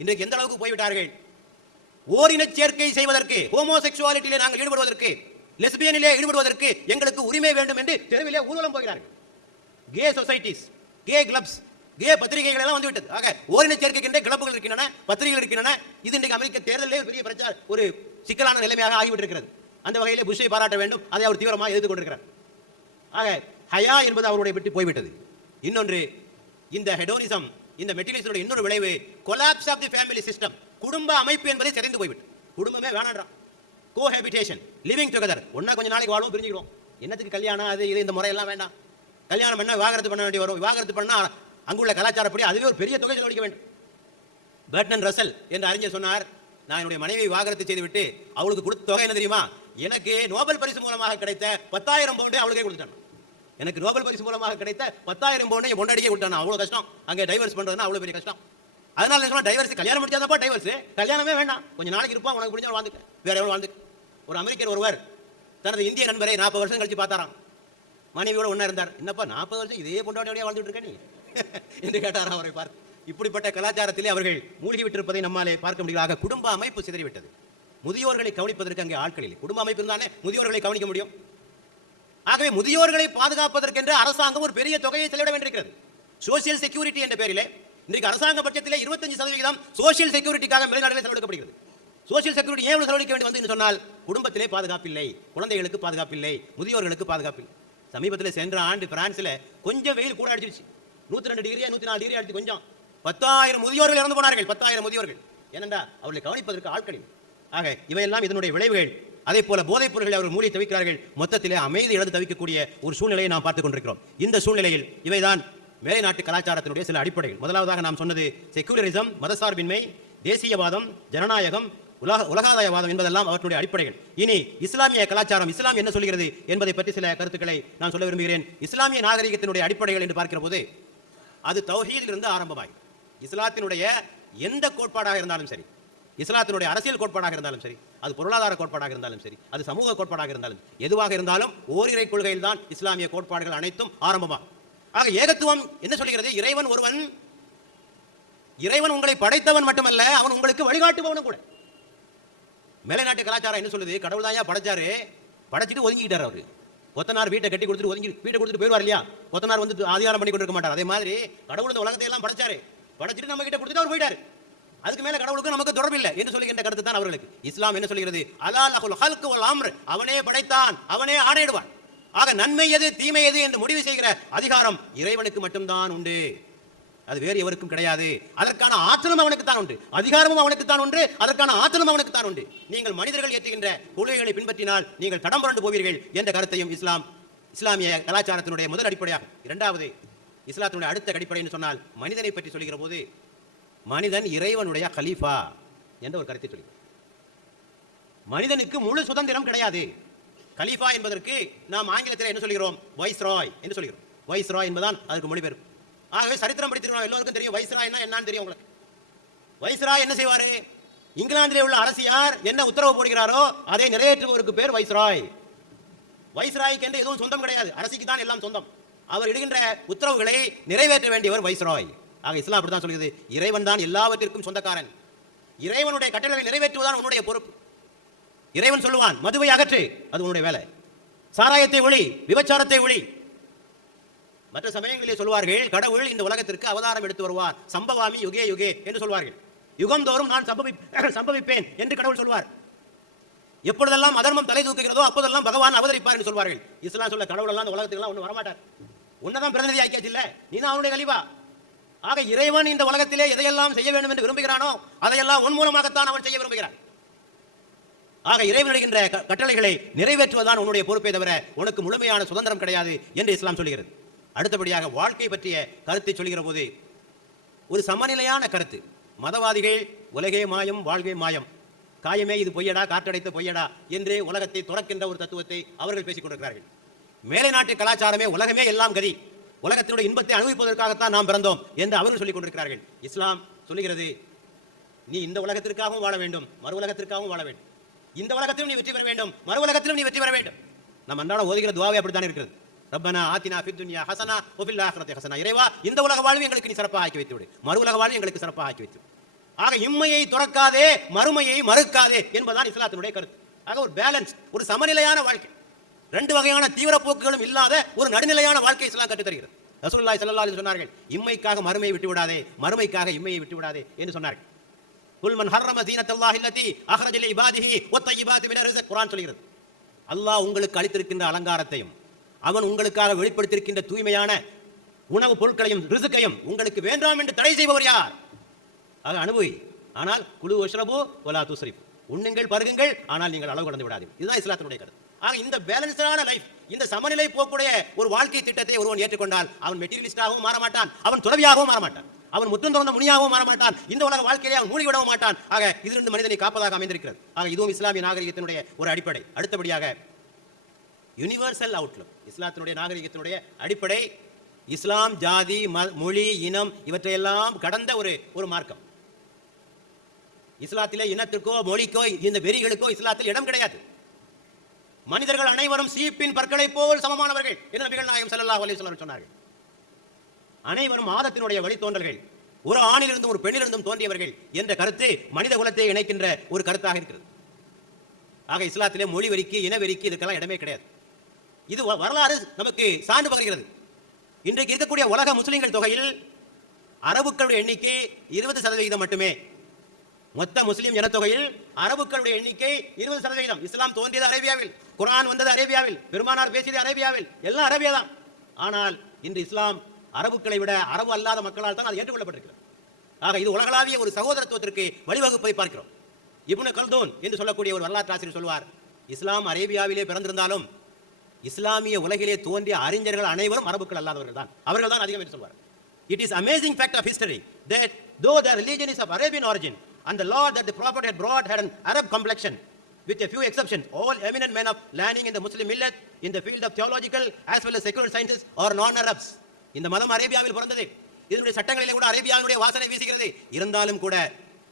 இன்றைக்கு எந்த அளவுக்கு போய்விட்டார்கள், ஓரின சேர்க்கை செய்வதற்கு, ஹோமோசெக்சுவாலிட்டியிலே நாங்கள் ஈடுபடுவதற்கு, லெஸ்பியனிலே ஈடுபடுவதற்கு எங்களுக்கு உரிமை வேண்டும் என்று தெருவிலே ஊர்வலம் போகிறார்கள். K societies, K clubs, K பத்திரிகைகள் எல்லாம் வந்துவிட்டது. ஆக ஓரின சேர்க்கைக்கின்ற கிளப்புகள் இருக்கின்றன, பத்திரிகைகள் இருக்கின்றன. இது இன்றைக்கு அமெரிக்க தேர்தலிலே பெரிய பிரச்சார ஒரு சிக்கலான நிலைமையாக ஆகிவிட்டிருக்கிறது. அந்த வகையிலே புஷ்ஷை பாராட்ட வேண்டும், அதை அவர் தீவிரமாக எதிர்த்து கொண்டிருக்கிறார். ஆக ஹயா என்பது அவருடைய விட்டு போய்விட்டது. இன்னொன்று, இந்த ஹெடோனிசம், இந்த மெட்டீரியலிசம் இன்னொரு விளைவு collapse of the family system, குடும்ப அமைப்பு என்பதை தெரிந்து போய்விட்டு. குடும்பமே வேணான்றான், கோஹாபிடேஷன், லிவிங் டுகெதர், ஒன்னா கொஞ்ச நாளைக்கு வாழ்வோம், பிரிஞ்சுக்கிறோம், என்னத்துக்கு கல்யாணம், அது இது இந்த முறையெல்லாம் வேண்டாம். கல்யாணம் பண்ண விவாகரத்து பண்ண வேண்டி வரும், விவாகரத்து பண்ணா அங்குள்ள கலாச்சாரப்படி அதுவே ஒரு பெரிய தொகை செலவழிக்க வேண்டும். பெர்ட்ரண்ட் ரசல் என்ற அறிஞர் சொன்னார், நான் என்னுடைய மனைவி விவாகரத்து செய்துவிட்டு அவளுக்கு கொடுத்த தொகை என்ன தெரியுமா, எனக்கு நோபல் பரிசு மூலமாக கிடைத்த 10,000 பவுண்டை அவளுக்கே கொடுத்துட்டான். எனக்கு நோபல் பரிசு மூலமாக கிடைத்த 10,000 பவுண்டை என் பொண்டாட்டியே கொடுத்தான். அவ்வளவு கஷ்டம், அங்கே டைவர்ஸ் பண்றதுன்னா அவ்வளவு பெரிய கஷ்டம். அதனால சொன்னா டைவர்ஸ், கல்யாணம் முடிச்சாதப்பா டைவர்ஸ், கல்யாணமே வேண்டாம், கொஞ்ச நாளைக்கு இருப்பா, உனக்கு முடிஞ்சவன் வாழ்ந்துக்க, வேற எவ்வளவு வாழ்ந்துக்க. ஒரு அமெரிக்கர் ஒருவர் தனது இந்திய நண்பரை 40 வருஷம் கழிச்சு பார்த்தாராம். மனைவியோட ஒன்னா இருந்தார். என்னப்பா 40 வருஷம் இதே பொண்டாட்டியோடய வாழ்ந்துட்டு இருக்க நீ என்று கேட்டாராம் அவரை பார்த்து. இப்படிப்பட்ட கலாச்சாரத்திலே அவர்கள் மூழ்கிவிட்டிருப்பதை நம்மாலே பார்க்க முடியாது. குடும்ப அமைப்பு சிதறிவிட்டது. முதியோர்களை கவனிப்பதற்கு அங்கே ஆட்கள் இல்லை. குடும்ப அமைப்பு இருந்தானே முதியோர்களை கவனிக்க முடியும். ஆகவே முதியோர்களை பாதுகாப்பதற்கென்று அரசாங்கம் ஒரு பெரிய தொகையை செலவிட வேண்டியிருக்கிறது. சோசியல் செக்யூரிட்டி என்ற பெயரிலே இன்றைக்கு அரசாங்க பட்ஜெட்டிலே 25% சோசியல் செக்யூரிட்டிக்காக வெளிநாடுகளில் செலவழிக்கப்படுகிறது. சோசியல் செக்யூரிட்டி ஏன் செலவழிக்க வேண்டி வந்து சொன்னால், குடும்பத்திலே பாதுகாப்பில்லை, குழந்தைகளுக்கு பாதுகாப்பில்லை, முதியோர்களுக்கு பாதுகாப்பில்லை. சமீபத்தில் சென்ற ஆண்டு பிரான்ஸ்ல கொஞ்சம் வெயில் கூட அடிச்சிருச்சு, 102 டிகிரி 104 டிகிரி அடிச்சு, கொஞ்சம் 10,000 முதியோர்கள் இறந்து போனார்கள். 10,000 முதியோர்கள். ஏனென்றா அவர்களை கவனிப்பதற்கு ஆட்கள். ஆக இவையெல்லாம் இதனுடைய விளைவுகள். அதே போல போதைப் பொருட்களை அவர்கள் மூடி தவிக்கிறார்கள். மொத்தத்திலே அமைதி இழந்து தவிக்கக்கூடிய ஒரு சூழ்நிலையை நாம் பார்த்துக் கொண்டிருக்கிறோம். இந்த சூழ்நிலையில் இவைதான் மேலை நாட்டு கலாச்சாரத்தினுடைய சில அடிப்படைகள். முதலாவதாக நாம் சொன்னது செக்குலரிசம், மதசார்பின்மை, தேசியவாதம், ஜனநாயகம், உலகாதாயவாதம் என்பதெல்லாம் அவற்றுடைய அடிப்படைகள். இனி இஸ்லாமிய கலாச்சாரம், இஸ்லாம் என்ன சொல்கிறது என்பதை பற்றி சில கருத்துக்களை நான் சொல்ல விரும்புகிறேன். இஸ்லாமிய நாகரிகத்தினுடைய அடிப்படைகள் என்று பார்க்கிற போது அது தௌஹீதிலிருந்து ஆரம்பமாகி, இஸ்லாத்தினுடைய எந்த கோட்பாடாக இருந்தாலும் சரி, இஸ்லாத்தினுடைய அரசியல் கோட்பாடாக இருந்தாலும் சரி, அது பொருளாதார கோட்பாடாக இருந்தாலும் சரி, அது சமூக கோட்பாடாக இருந்தாலும் எதுவாக இருந்தாலும் ஓரிரை கொள்கையில் தான் இஸ்லாமிய கோட்பாடுகள் அனைத்தும் ஆரம்பமாகும். ஆக ஏகத்துவம் என்ன சொல்கிறது? இறைவன் ஒருவன். இறைவன் உங்களை படைத்தவன் மட்டுமல்ல, அவன் உங்களுக்கு வழிகாட்டுபவனும் கூட. மேலைநாட்டு கலாச்சாரம் என்ன சொல்லுது? கடவுள் தான் படைச்சாரு, படைச்சிட்டு ஒதுங்கிட்டார். அவரு கொத்தனார் வீட்டை கட்டி கொடுத்துட்டு ஒதுங்கி வீட்டை கொடுத்துட்டு போயிடுவார் இல்லையா? கொத்தனார் வந்து அதிகாரம் பண்ணி கொண்டு இருக்க மாட்டார். அதே மாதிரி கடவுள் இந்த உலகத்தை எல்லாம் படைச்சாரு, படைச்சிட்டு நம்ம கிட்ட கொடுத்துட்டு அவர் போயிட்டாரு. அதுக்கு மேல கடவுளுக்கு நமக்கு தொடர்பு இல்லை என்று சொல்லுகின்ற கருத்து தான் அவர்களுக்கு. இஸ்லாம் என்ன சொல்கிறது? அலா லஹுல் ஹல்கு வல் அம்ர், அவனே படைத்தான், அவனே ஆணையிடுவான். ஆக நன்மை எது தீமை எது என்று முடிவு செய்கிற அதிகாரம் இறைவனுக்கு மட்டும்தான் உண்டு, அது வேறு எவருக்கும் கிடையாது. அதற்கான ஆற்றலும் அவனுக்கு தான் உண்டு, அதிகாரமும் அவனுக்கு தான் உண்டு, அதற்கான ஆற்றலும் அவனுக்கு தான் உண்டு. நீங்கள் மனிதர்கள் ஏற்றுகின்ற கொள்கைகளை பின்பற்றினால் நீங்கள் தடம் புரண்டு போவீர்கள் என்ற கருத்தையும் இஸ்லாமிய கலாச்சாரத்தினுடைய முதல் அடிப்படையாகும். இரண்டாவது, இஸ்லாத்தினுடைய அடுத்த அடிப்படை என்று சொன்னால் மனிதனை பற்றி சொல்கிற போது மனிதன் இறைவனுடைய கலீஃபா என்ற ஒரு கருத்தை சொல்கிறார். மனிதனுக்கு முழு சுதந்திரம் கிடையாது. கலீஃபா என்பதற்கு நாம் ஆங்கிலத்தில் என்ன சொல்கிறோம்? வைஸ்ராய் என்று சொல்கிறோம். வைஸ்ராய் என்பதான் அதற்கு மொழிபெயர்ப்பு. ஆகவே சரித்திரம் படித்திருக்கிறோம், எல்லோருக்கும் தெரியும் வைஸ்ராய்னா என்னன்னு தெரியும் உங்களுக்கு. வைஸ்ராய் என்ன செய்வாரு? இங்கிலாந்திலே உள்ள அரசியார் என்ன உத்தரவு போடுகிறாரோ அதை நிறைவேற்றுபவருக்கு பேர் வைஸ்ராய். வைஸ்ராய்க்கு என்று எதுவும் சொந்தம் கிடையாது, அரசிக்கு தான் எல்லாம் சொந்தம். அவர் இடுகின்ற உத்தரவுகளை நிறைவேற்ற வேண்டியவர் வைஸ்ராய். ஆக இஸ்லாம் அப்படித்தான் சொல்கிறது, இறைவன் தான் எல்லாவற்றிற்கும் சொந்தக்காரன். இறைவனுடைய கட்டளைகளை நிறைவேற்றுவதுதான் உன்னுடைய பொறுப்பு. இறைவன் சொல்லுவான், மதுவை அகற்று, அது உன்னுடைய வேலை. சாராயத்தை ஒளி, விபச்சாரத்தை ஒளி. மற்ற சமயங்களிலே சொல்வார்கள், கடவுள் இந்த உலகத்திற்கு அவதாரம் எடுத்து வருவார், சம்பவாமி யுகே யுகே என்று சொல்வார்கள். யுகந்தோறும் நான் சம்பவிப்பேன் என்று கடவுள் சொல்வார். எப்பொழுதெல்லாம் அதர்மம் தலை தூக்குகிறதோ அப்போதெல்லாம் பகவான் அவதரிப்பார் என்று சொல்வார்கள். இஸ்லாம் சொல்ல, கடவுள் எல்லாம் இந்த உலகத்துக்கு ஒன்றும் வரமாட்டார், உன்னதான் பிரதிநிதி ஆக்கியாச்சு இல்ல, நீ தான் அவனுடைய கலீஃபா. ஆக இறைவன் இந்த உலகத்திலே எதையெல்லாம் செய்ய வேண்டும் என்று விரும்புகிறானோ அதையெல்லாம் உன் மூலமாகத்தான் அவன் செய்ய விரும்புகிறான். ஆக இறைவனுடைய கட்டளைகளை நிறைவேற்றுவதுதான் உன்னுடைய பொறுப்பே தவிர உனக்கு முழுமையான சுதந்திரம் கிடையாது என்று இஸ்லாம் சொல்கிறது. அடுத்தபடியாக வாழ்க்கை பற்றிய கருத்தை சொல்கிற போது ஒரு சமநிலையான கருத்து. மதவாதிகள் உலகே மாயம் வாழ்வே மாயம், காயமே இது பொய்யடா காற்றடைத்த பொய்யடா என்று உலகத்தை துறக்கின்ற ஒரு தத்துவத்தை அவர்கள் பேசிக் கொண்டிருக்கிறார்கள். மேலை நாட்டு கலாச்சாரமே உலகமே எல்லாம் கதி, உலகத்தினுடைய இன்பத்தை அனுபவிப்பதற்காகத்தான் நாம் பிறந்தோம் என்று அவர்கள் சொல்லிக் கொண்டிருக்கிறார்கள். இஸ்லாம் சொல்லுகிறது, நீ இந்த உலகத்திற்காகவும் வாழ வேண்டும், மறு உலகத்திற்காகவும் வாழ வேண்டும். இந்த உலகத்திலும் நீ வெற்றி பெற வேண்டும், மறு உலகத்திலும் நீ வெற்றி பெற வேண்டும். நம்ம அன்றாட ஓதுகிற துஆவே அப்படித்தான் இருக்கிறது. ரப்பனா ஆத்தினா ஃபித் துன்யா ஹஸனா வ ஃபில் ஆখিরাতি ஹஸனா. இறைவா இந்த உலக வாழ்வை எங்களுக்கு நீ சிறப்பாக ஆக்கி வைத்து விடு, மறு உலக வாழ்வை எங்களுக்கு சிறப்பாக ஆக்கி வைத்து விடு. ஆக இம்மையை துறக்காதே, மறுமையை மறுக்காதே என்பதுதான் இஸ்லாத்தினுடைய கருத்து. ஆக ஒரு பேலன்ஸ், ஒரு சமநிலையான வாழ்க்கை, ரெண்டு வகையான தீவிர போக்குகளும் இல்லாத ஒரு நடுநிலையான வாழ்க்கை இஸ்லாம் கற்றுத் தருகிறது. ரசூலுல்லாஹி ஸல்லல்லாஹு அலைஹி சொன்னார்கள், இம்மைக்காக மறுமையை விட்டு விடாதே, மறுமைக்காக இம்மையை விட்டு விடாதே என்று சொன்னார்கள். குல் மன் ஹர்ரம ஸீனத்தல்லாஹி அல்லதி அஹ்ரஜ லிஇபாதிஹி வத்தய்யிபாத்தி மினர் ரிஸ்க். குர்ஆன் சொல்கிறது, அல்லாஹ் உங்களுக்கு அளித்திருக்கின்ற அலங்காரத்தையும் அவன் உங்களுக்காக வெளிப்படுத்தியிருக்கின்ற தூய்மையான உணவுப் பொருட்களையும் ரிஸ்கையும் உங்களுக்கு வேண்டாம் என்று தடை செய்பவர் யார்? ஆக அனுபவி. ஆனால் குலு வஷ்ரபு வலா துஸ்ரிஃப், உண்ணுங்கள் பருகுங்கள், ஆனால் நீங்கள் அளவு கடந்து விடாதீர்கள். இதுதான் இஸ்லாத்தினுடைய கருத்து. ஆக இந்த பேலன்ஸ்டான லைஃப், இந்த சமநிலை போக்குடைய ஒரு வாழ்க்கை திட்டத்தை ஒருவன் ஏற்றுக்கொண்டால் அவன் மெட்டீரியலிஸ்டாகவும் மாற மாட்டான், அவன் துறவியாகவும் மாற மாட்டான், அவன் முற்றும் துறந்த முனியாகவும் மாற மாட்டான், இந்த உலக வாழ்க்கையிலே அவன் மூழ்கிவிடவும் மாட்டான். ஆக இதிலிருந்து மனிதனை காப்பதாக அமைந்திருக்கிறது. ஆக இதுவும் இஸ்லாமிய நாகரிகத்தினுடைய ஒரு அடிப்படை. அடுத்தபடியாக யூனிவர்சல் அவுட்லுக், இஸ்லாத்தினுடைய நாகரிகத்தினுடைய அடிப்படை இஸ்லாம் ஜாதி மொழி இனம் இவற்றையெல்லாம் கடந்த ஒரு மார்க்கம். இஸ்லாத்திலே இனத்திற்கோ மொழிக்கோ இந்த வெறிகளுக்கோ இஸ்லாத்தில் இடம் கிடையாது. மனிதர்கள் அனைவரும் சீப்பின் பற்களை போல் சமமானவர்கள் என்று நபிகள் நாயகம் ஸல்லல்லாஹு அலைஹி வஸல்லம் சொன்னார்கள். அனைவரும் ஆதத்தினுடைய வழித்தோன்றல்கள், ஒரு ஆணிலிருந்தும் ஒரு பெண்ணிலிருந்தும் தோன்றியவர்கள் என்ற கருத்து மனித குலத்தை இணைக்கின்ற ஒரு கருத்தாக இருக்கிறது. ஆக இஸ்லாத்திலே மொழி வெறிக்கு இன வெறிக்கு இதுக்கெல்லாம் இடமே கிடையாது. இது வரலாறு நமக்கு சான்று பகர்கிறது. இன்றைக்கு இருக்கக்கூடிய உலக முஸ்லிம்கள் தொகையில் அரபுக்களுடைய எண்ணிக்கை 20% மட்டுமே. மொத்த முஸ்லிம் ஜனத்தொகையில் அரபுக்களுடைய எண்ணிக்கை 20%. இஸ்லாம் தோன்றியது அரேபியாவில், குர்ஆன் வந்தது அரேபியாவில், பெருமானார் பேசியது அரேபியாவில், எல்லாம் அரேபியா தான். ஆனால் இன்று இஸ்லாம் அரபுக்களை விட அரபு அல்லாத மக்களால் தான் அது ஏற்றுக்கொள்ளப்பட்டிருக்கிறது. ஆக இது உலகளாவிய ஒரு சகோதரத்துவத்திற்கு வழிவகுப்பதை பார்க்கிறோம். இப்னு கல்தூன் என்று சொல்லக்கூடிய ஒரு வரலாற்று ஆசிரியர் சொல்வார், இஸ்லாம் அரேபியாவிலே பிறந்திருந்தாலும் இஸ்லாமிய உலகிலே தோன்றிய அறிஞர்கள் அனைவரும் அரபுக்கள் அல்லாதவர்கள் தான், அவர்கள் தான் அதிகம் என்று சொல்வார். It is amazing fact of history that though their religion is of Arabian origin and the law that the prophet had brought had an Arab complexion, with a few exceptions, all eminent men of learning in the Muslim millet in the field of theological as well as secular sciences are non-Arabs. இந்த மதம் அரேபியாவில் பிறந்தது, இதனுடைய சட்டங்களிலே கூட அரேபியாவுடைய வாசனை வீசுகிறது. இருந்தாலும் கூட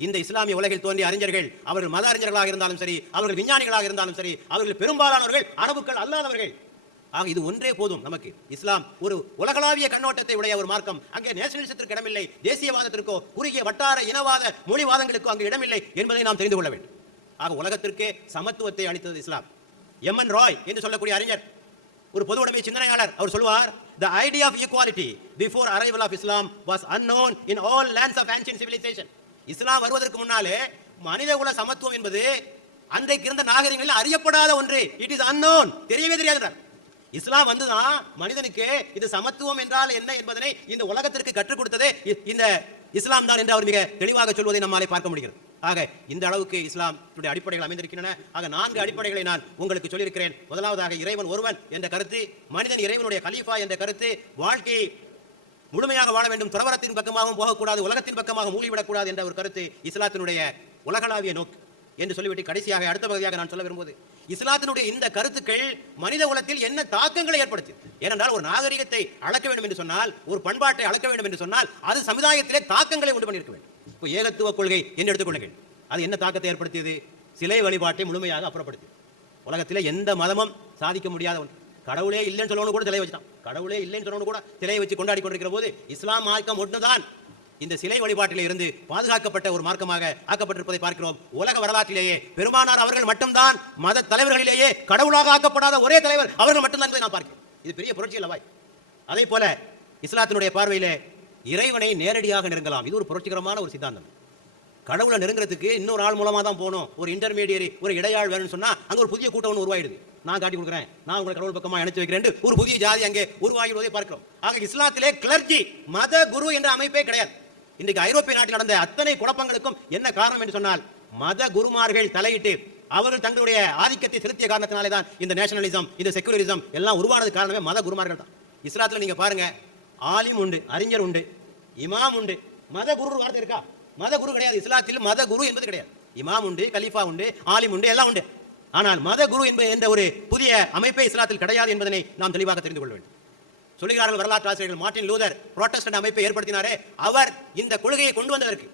இந்த இஸ்லாமிய உலகில் தோன்றிய அறிஞர்கள், அவர்கள் மத அறிஞர்களாக இருந்தாலும் சரி, அவர்கள் விஞ்ஞானிகளாக இருந்தாலும் சரி, அவர்கள் பெரும்பாலானவர்கள் அரபுக்கள் அல்லாதவர்கள். ஆக இது ஒன்றே போதும் நமக்கு. இஸ்லாம் ஒரு உலகளாவிய கண்ணோட்டத்தை உடைய ஒரு மார்க்கம். அங்கே நேஷனலிசத்திற்கு இடமில்லை, தேசியவாதத்திற்கோ குறுகிய வட்டார இனவாத மொழிவாதங்களுக்கோ அங்கு இடமில்லை என்பதை நாம் தெரிந்து கொள்ள வேண்டும். ஆக உலகத்திற்கே சமத்துவத்தை அளித்தது இஸ்லாம். எம்என் ராய் என்று சொல்லக்கூடிய அறிஞர், ஒரு பொது உடைமை சிந்தனையாளர், அவர் சொல்வார், the idea of equality before arrival of Islam was unknown in all lands of ancient civilization. இஸ்லாம் வருவதற்கு முன்னாலே மனிதகுல சமத்துவம் என்பது அன்றைக்கு இருந்த நாகரிகங்களில் அறியப்படாத ஒன்று. இட் இஸ் unknown, தெரியவே தெரியாது. இஸ்லாம் வந்துதான் மனிதனுக்கு இது சமத்துவம் என்றால் என்ன என்பதனை இந்த உலகத்திற்கு கற்றுக் கொடுத்ததே இந்த இஸ்லாம் தான் என்று அவர் மிக தெளிவாக சொல்வதை நம்மாலே பார்க்க முடிகிறது. ஆக இந்த அளவுக்கு இஸ்லாமுடைய அடிப்படைகள் அமைந்திருக்கின்றன. ஆக 4 அடிப்படைகளை நான் உங்களுக்கு சொல்லியிருக்கிறேன். முதலாவதாக இறைவன் ஒருவன் என்ற கருத்து, மனிதன் இறைவனுடைய கலீஃபா என்ற கருத்து, வாழ்க்கையை முழுமையாக வாழ வேண்டும், துறவரத்தின் பக்கமாகவும் போகக்கூடாது, உலகத்தின் பக்கமாக மூழ்கிவிடக்கூடாது என்ற ஒரு கருத்து இஸ்லாத்தினுடைய உலகளாவிய நோக்கு என்று சொல்லிவிட்டு கடைசியாக அடுத்த பகுதியாக நான் சொல்ல விரும்புவது, இஸ்லாத்தினுடைய இந்த கருத்துக்கள் மனித குலத்தில் என்ன தாக்கங்களை ஏற்படுத்தி. ஏனென்றால் ஒரு நாகரிகத்தை அளக்க வேண்டும் என்று சொன்னால், ஒரு பண்பாட்டை அளக்க வேண்டும் என்று சொன்னால், அது சமுதாயத்திலே தாக்கங்களை உண்டு பண்ணியிருக்க வேண்டும். இப்போ ஏகத்துவ கொள்கை என்று எடுத்துக்கொள்ளுங்கள், அது என்ன தாக்கத்தை ஏற்படுத்தியது? சிலை வழிபாட்டை முழுமையாக அப்புறப்படுத்தியது. உலகத்தில் எந்த மதமும் சாதிக்க முடியாத ஒன்று. கடவுளே இல்லைன்னு சொல்லணும் கூட சிலையை வச்சுட்டான். கடவுளே இல்லைன்னு சொல்லணும் கூட சிலையை வச்சு கொண்டாடி கொண்டிருக்கிற போது இஸ்லாம் மார்க்கம் ஒன்றுதான் இந்த சிலை வழிபாட்டிலே இருந்து பாதுகாக்கப்பட்ட ஒரு மார்க்கமாக ஆக்கப்பட்டிருப்பதை பார்க்கிறோம். உலக வரலாற்றிலேயே பெருமானார் அவர்கள் மட்டும்தான் மத தலைவர்களிலேயே கடவுளாக ஆக்கப்படாத ஒரே தலைவர் அவர்கள் மட்டும்தான் என்பதை நான் பார்க்கிறேன். இது பெரிய புரட்சி அல்லவாய். அதே போல இஸ்லாத்தினுடைய பார்வையிலே இறைவனை நேரடியாக நெருங்கலாம். இது ஒரு புரட்சிகரமான ஒரு சித்தாந்தம். கடவுளை நெருங்கிறதுக்கு இன்னொரு ஆள் மூலமா தான் போகணும். ஒரு இன்டர்மீடியரி, ஒரு இடையாள் வேணும்னு சொன்னா அங்க ஒரு புதிய கூட்டம் ஒன்று உருவாயிடுது. நான் காட்டி கொடுக்குறேன், நான் உங்களை கடவுள் பக்கமா இணைச்சு வைக்கிறேன், ஒரு புதிய ஜாதி அங்கே உருவாகிடுவதை பார்க்கிறோம். ஆக இஸ்லாத்திலே கிளர்ச்சி, மத குரு என்ற அமைப்பே கிடையாது. இன்றைக்கு ஐரோப்பிய நாட்டில் நடந்த அத்தனை குழப்பங்களுக்கும் என்ன காரணம் என்று சொன்னால், மத குருமார்கள் தலையிட்டு அவர்கள் தங்களுடைய ஆதிக்கத்தை செலுத்திய காரணத்தினாலே தான் இந்த நேஷனலிசம், இந்த செக்குலரிசம் எல்லாம் உருவானது காரணமே மத குருமார்கள் தான். இஸ்லாத்தில் நீங்க பாருங்க, ஆலிம் உண்டு, அறிஞர் உண்டு, இமாம் உண்டு. மத குரு வார்த்தை இருக்கா? மத குரு கிடையாது. இஸ்லாத்தில் மத குரு என்பது கிடையாது. இமாம் உண்டு, கலீஃபா உண்டு, ஆலிம் உண்டு, எல்லாம் உண்டு. ஆனால் மத குரு என்ற ஒரு புதிய அமைப்பே இஸ்லாத்தில் கிடையாது என்பதனை நாம் தெளிவாக தெரிந்து கொள்ள வேண்டும். சொல்லுகிறார்கள் வரலாற்று ஆசிரியர்கள், மார்ட்டின் லூதர் புரோட்டஸ்டன்ட் அமைப்பை ஏற்படுத்தினாரே, அவர் இந்த கொள்கையை கொண்டு வந்ததற்கு,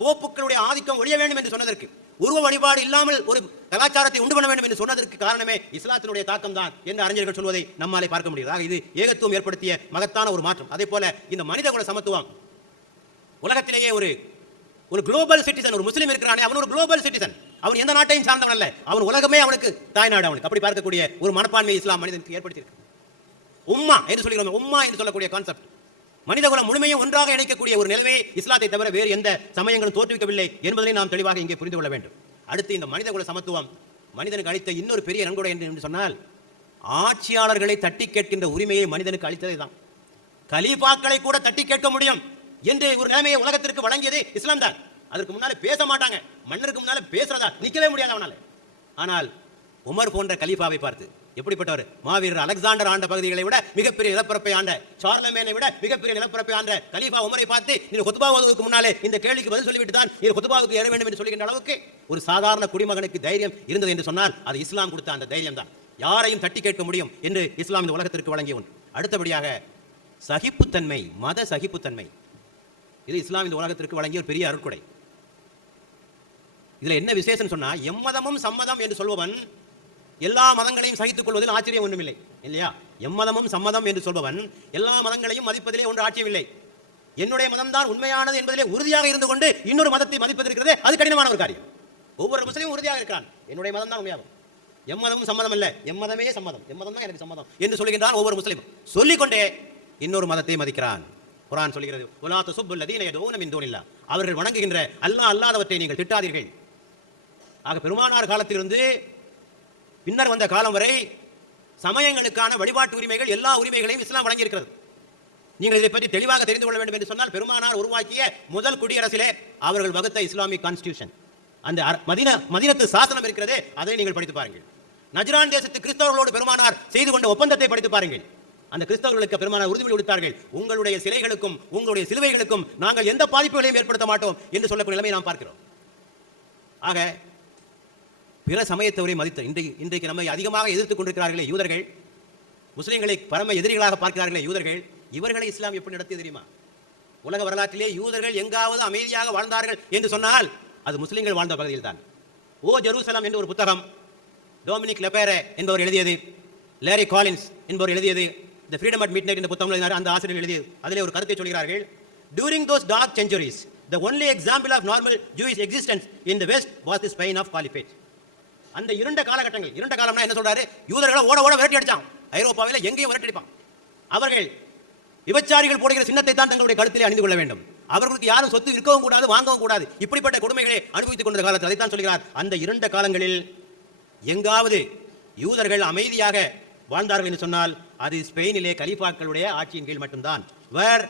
போப்புக்களுடைய ஆதிக்கம் ஒழிய வேண்டும் என்று சொன்னதற்கு, உருவ வழிபாடு இல்லாமல் ஒரு கலாச்சாரத்தை உண்டு பண்ண வேண்டும் என்று சொன்னதற்கு காரணமே இஸ்லாத்தினுடைய தாக்கம் தான் என்று அறிஞர்கள் சொல்வதை நம்மாலே பார்க்க முடியாது. இது ஏகத்துவம் ஏற்படுத்திய மகத்தான ஒரு மாற்றம். அதே போல இந்த மனித குல சமத்துவம் உலகத்திலேயே ஒரு குளோபல் சிட்டிசன், ஒரு முஸ்லீம் இருக்கிறானே அவன் ஒரு குளோபல் சிட்டிசன். அவன் எந்த நாட்டையும் சார்ந்தவன் அல்ல, அவன் உலகமே அவனுக்கு தாய்நாடு. அவனுக்கு அப்படி பார்க்கக்கூடிய ஒரு மனப்பான்மை இஸ்லாம் மனிதனுக்கு ஏற்படுத்தியிருக்கு. உம்மா என்று சொல்கிறோம், உம்மா என்று சொல்லக்கூடிய கான்செப்ட், மனிதகுலம் முழுமையும் ஒன்றாக இணைக்கக்கூடிய ஒரு நிலைமையை இஸ்லாத்தை தவிர வேறு எந்த சமயங்களும் தோற்றுவிக்கவில்லை என்பதை நாம் தெளிவாக இங்கே புரிந்து கொள்ள வேண்டும். அடுத்து இந்த மனிதகுல சமத்துவம் மனிதனுக்கு அளித்த இன்னொரு பெரிய நன்கொடை என்று சொன்னால், ஆட்சியாளர்களை தட்டி கேட்கின்ற உரிமையை மனிதனுக்கு அளித்ததே தான். கலீஃபாக்களை கூட தட்டி கேட்க முடியும் என்று ஒரு நிலைமையை உலகத்திற்கு வழங்கியது இஸ்லாம் தான். அதற்கு முன்னாலே பேச மாட்டாங்க, மன்னருக்கு முன்னாலே பேசுறதா நிற்கவே முடியாது அவனால. ஆனால் உமர் போன்ற கலீஃபாவை பார்த்து, எப்படிப்பட்டவர், மாவீரர் அலெக்சாண்டர் ஆண்ட பகுதிகளை விட மிகப்பெரிய நிலப்பரப்பை ஆண்ட, சார்லமேனை விட மிகப்பெரிய நிலப்பரப்பை ஆண்ட கலீஃபா உமரை பார்த்து, நீ குத்பா ஓதுவதற்கு முன்னாலே இந்த கேள்விக்கு பதில் சொல்லிவிட்டு தான் நீ குத்பாவுக்கு ஏற வேண்டும் என்று சொல்கின்ற அளவுக்கு ஒரு சாதாரண குடிமகனுக்கு தைரியம் இருந்தது என்று சொன்னால் அது இஸ்லாம் கொடுத்த அந்த தைரியம் தான். யாரையும் தட்டி கேட்க முடியும் என்று இஸ்லாம் இந்த உலகத்திற்கு வழங்கிய ஒன்று. அடுத்தபடியாக சகிப்புத்தன்மை, மத சகிப்புத்தன்மை, இது இஸ்லாம் இந்த உலகத்திற்கு வழங்கிய ஒரு பெரிய அருட்கொடை. இதுல என்ன விசேஷம் சொன்னா, எம்மதமும் சம்மதம் என்று சொல்பவன் எல்லா மதங்களையும் சகித்துக் கொள்வதில் ஆச்சரியம் ஒன்றுமில்லை, இல்லையா? எம்மதமும் சம்மதம் என்று சொல்பவன் எல்லா மதங்களையும் மதிப்பதிலே ஒன்று ஆச்சரியமில்லை. என்னுடைய மதம் தான் உண்மையானது என்பதிலே உறுதியாக இருந்து கொண்டு இன்னொரு மதத்தை மதிப்பதற்கிறதே அது கடினமான ஒரு காரியம். ஒவ்வொரு முஸ்லீமும் உறுதியாக இருக்கிறான், என்னுடைய மதம் தான் உண்மையாகும், எம்மதமும் சம்மதம் அல்ல, எம்மதமே சம்மதம், எம்மதம் தான் எனக்கு சம்மதம் என்று சொல்லுகின்றான் ஒவ்வொரு முஸ்லீமும். சொல்லிக்கொண்டே இன்னொரு மதத்தை மதிக்கிறான். குர்ஆன் சொல்கிறது, வலா தஸுப்புல் லதீன யதுஊன மின் தூனில்லாஹ், அவர்கள் வணங்குகின்ற அல்லாஹ் அல்லாதவற்றை நீங்கள் திட்டாதீர்கள். ஆக பெருமானார் காலத்திலிருந்து பின்னர் வந்த காலம் வரை சமயங்களுக்கான வழிபாட்டு உரிமைகள், எல்லா உரிமைகளையும் இஸ்லாம் வழங்கியிருக்கிறது. நீங்கள் இதை பற்றி தெளிவாக தெரிந்து கொள்ள வேண்டும் என்று சொன்னால், பெருமானார் உருவாக்கிய முதல் குடியரசிலே அவர்கள் வகுத்த இஸ்லாமிக் கான்ஸ்டிடியூஷன், அந்த மதீனத்து சாசனம் இருக்கிறதே, அதை நீங்கள் படித்து பாருங்கள். நஜ்ரான் தேசத்து கிறிஸ்தவர்களோடு பெருமானார் செய்து கொண்ட ஒப்பந்தத்தை படித்து பாருங்கள். அந்த கிறிஸ்தவர்களுக்கு பெருமானார் உறுதிமொழி கொடுத்தார்கள், உங்களுடைய சிலைகளுக்கும் உங்களுடைய சிலுவைகளுக்கும் நாங்கள் எந்த பாதிப்புகளையும் ஏற்படுத்த மாட்டோம் என்று சொல்லக்கூடிய நிலைமை நாம் பார்க்கிறோம். ஆக பிற சமயத்தவரை மதித்த இன்றைக்கு நம்மை அதிகமாக எதிர்த்துக் கொண்டிருக்கிறார்களே யூதர்கள், முஸ்லிம்களை பரம எதிரிகளாக பார்க்கிறார்களே யூதர்கள், இவர்களை இஸ்லாம் எப்படி நடத்தியது தெரியுமா? உலக வரலாற்றிலே யூதர்கள் எங்காவது அமைதியாக வாழ்ந்தார்கள் என்று சொன்னால் அது முஸ்லிம்கள் வாழ்ந்த பகுதியில் தான். ஓ ஜெருசலம் என்ற ஒரு புத்தகம் டொமினிக் லெபேரே என்பவர் எழுதியது, லேரி காலின்ஸ் என்பவர் எழுதியது, தி ஃப்ரீடம் அட் மிட்நைட் என்ற புத்தகம் எழுதினார். அந்த ஆசிரியர் எழுதியது. அதிலே ஒரு கருத்தை சொல்கிறார்கள். During those dark centuries the only example of normal Jewish existence in the west was the Spain of Caliphate. அந்த இருண்ட காலகட்டங்கள், இருண்ட காலம்னா என்ன சொல்றாரு? யூதர்களை ஓட ஓட விரட்டி அடிச்சான். ஐரோப்பாவில எங்கேயும் விரட்டி அடிப்பான். அவர்கள் விபச்சாரிகள் போடுகிற சின்னத்தை தான் தங்களுடைய கழுத்திலே அணிந்து கொள்ள வேண்டும். அவர்களுக்கு யாரும் சொத்து இருக்கவும் கூடாது, வாங்கவும் கூடாது. இப்படிப்பட்ட கொடுமைகளை அனுபவித்துக் கொண்ட காலத்தில் அதைத்தான் சொல்கிறார். அந்த இருண்ட காலங்களில் எங்காவது யூதர்கள் அமைதியாக வாழ்ந்தார்கள் என்று சொன்னால் அது ஸ்பெயினிலே கலீஃபாக்களுடைய ஆட்சியின் கீழ் மட்டும்தான். Where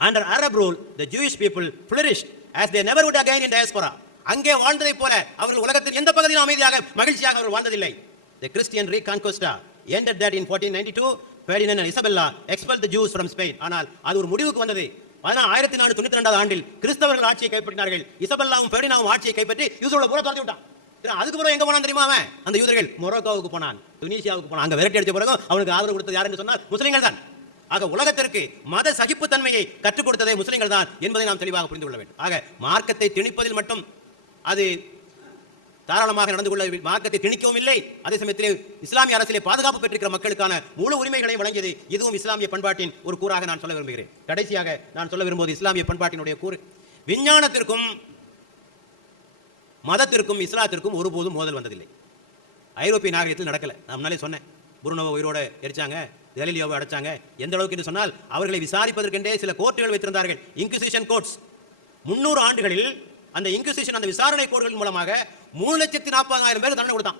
under Arab rule the Jewish people flourished as they never would again in diaspora. அங்கே வாழ்ந்ததைப் போல அவர்கள் உலகத்தின் எந்த பகுதியிலும் அமைதியாக மகிழ்ச்சியாக அவர்கள் வாழ்ந்ததில்லை. The Christian Reconquista ended that in 1492. Ferdinand and Isabella expelled the Jews from Spain. ஆனால் அது ஒரு முடிவுக்கு வந்தது. 1492 ஆண்டில் கிறிஸ்தவர்கள் ஆட்சியை கைப்பற்றினார்கள். இசபெல்லாவும் ஃபெர்டினாவும் ஆட்சியை கைப்பற்றி யூதர்களை பூரா துரத்தி விட்டான். அதுக்கு பிறகு எங்க போனான் தெரியுமா? அவன் அந்த யூதர்கள் மொரோக்கோவுக்கு போனான், துனிசியாவுக்கு போனான். அங்க விரட்டி அடிச்ச பிறகு அவனுக்கு ஆதரவு கொடுத்தது யார் என்று சொன்னால் முஸ்லிம்கள் தான். ஆக உலகத்திற்கு மத சகிப்புத்தன்மையை கற்றுக் கொடுத்ததே முஸ்லிம்கள் தான் என்பதை நாம் தெளிவாக புரிந்து கொள்ள வேண்டும். ஆக மார்க்கத்தை திணிப்பதில் மட்டும் அது தாராளமாக நடந்து கொள்ள, மார்க்கத்தை திணிக்கவும் இல்லை, அதே சமயத்திலே இஸ்லாமிய அரசியலை பாதுகாப்பு பெற்றிருக்கிற மக்களுக்கான முழு உரிமைகளை வழங்கியது. இதுவும் இஸ்லாமிய பண்பாட்டின் ஒரு கூறாக நான் சொல்ல விரும்புகிறேன். கடைசியாக நான் சொல்ல விரும்புவது இஸ்லாமிய பண்பாட்டினுடைய கூறு. விஞ்ஞானத்திற்கும் மதத்திற்கும் இஸ்லாத்திற்கும் ஒருபோதும் மோதல் வந்ததில்லை. ஐரோப்பிய நாகரிகத்தில் நடக்கல. நான் முன்னாலே சொன்னேன், புருனோவை உயிரோடு எரிச்சாங்க, கலீலியோவை அடைச்சாங்க. எந்த அளவுக்கு என்று சொன்னால் அவர்களை விசாரிப்பதற்கென்றே சில கோர்ட்டுகள் வைத்திருந்தார்கள், இன்குசிஷன் கோர்ட்ஸ். 300 ஆண்டுகளில் அந்த இன்குசிஷன், அந்த விசாரணை கோர்ட்டுகள் மூலமாக 3,40,000 பேருக்கு தண்டனை கொடுத்தான்.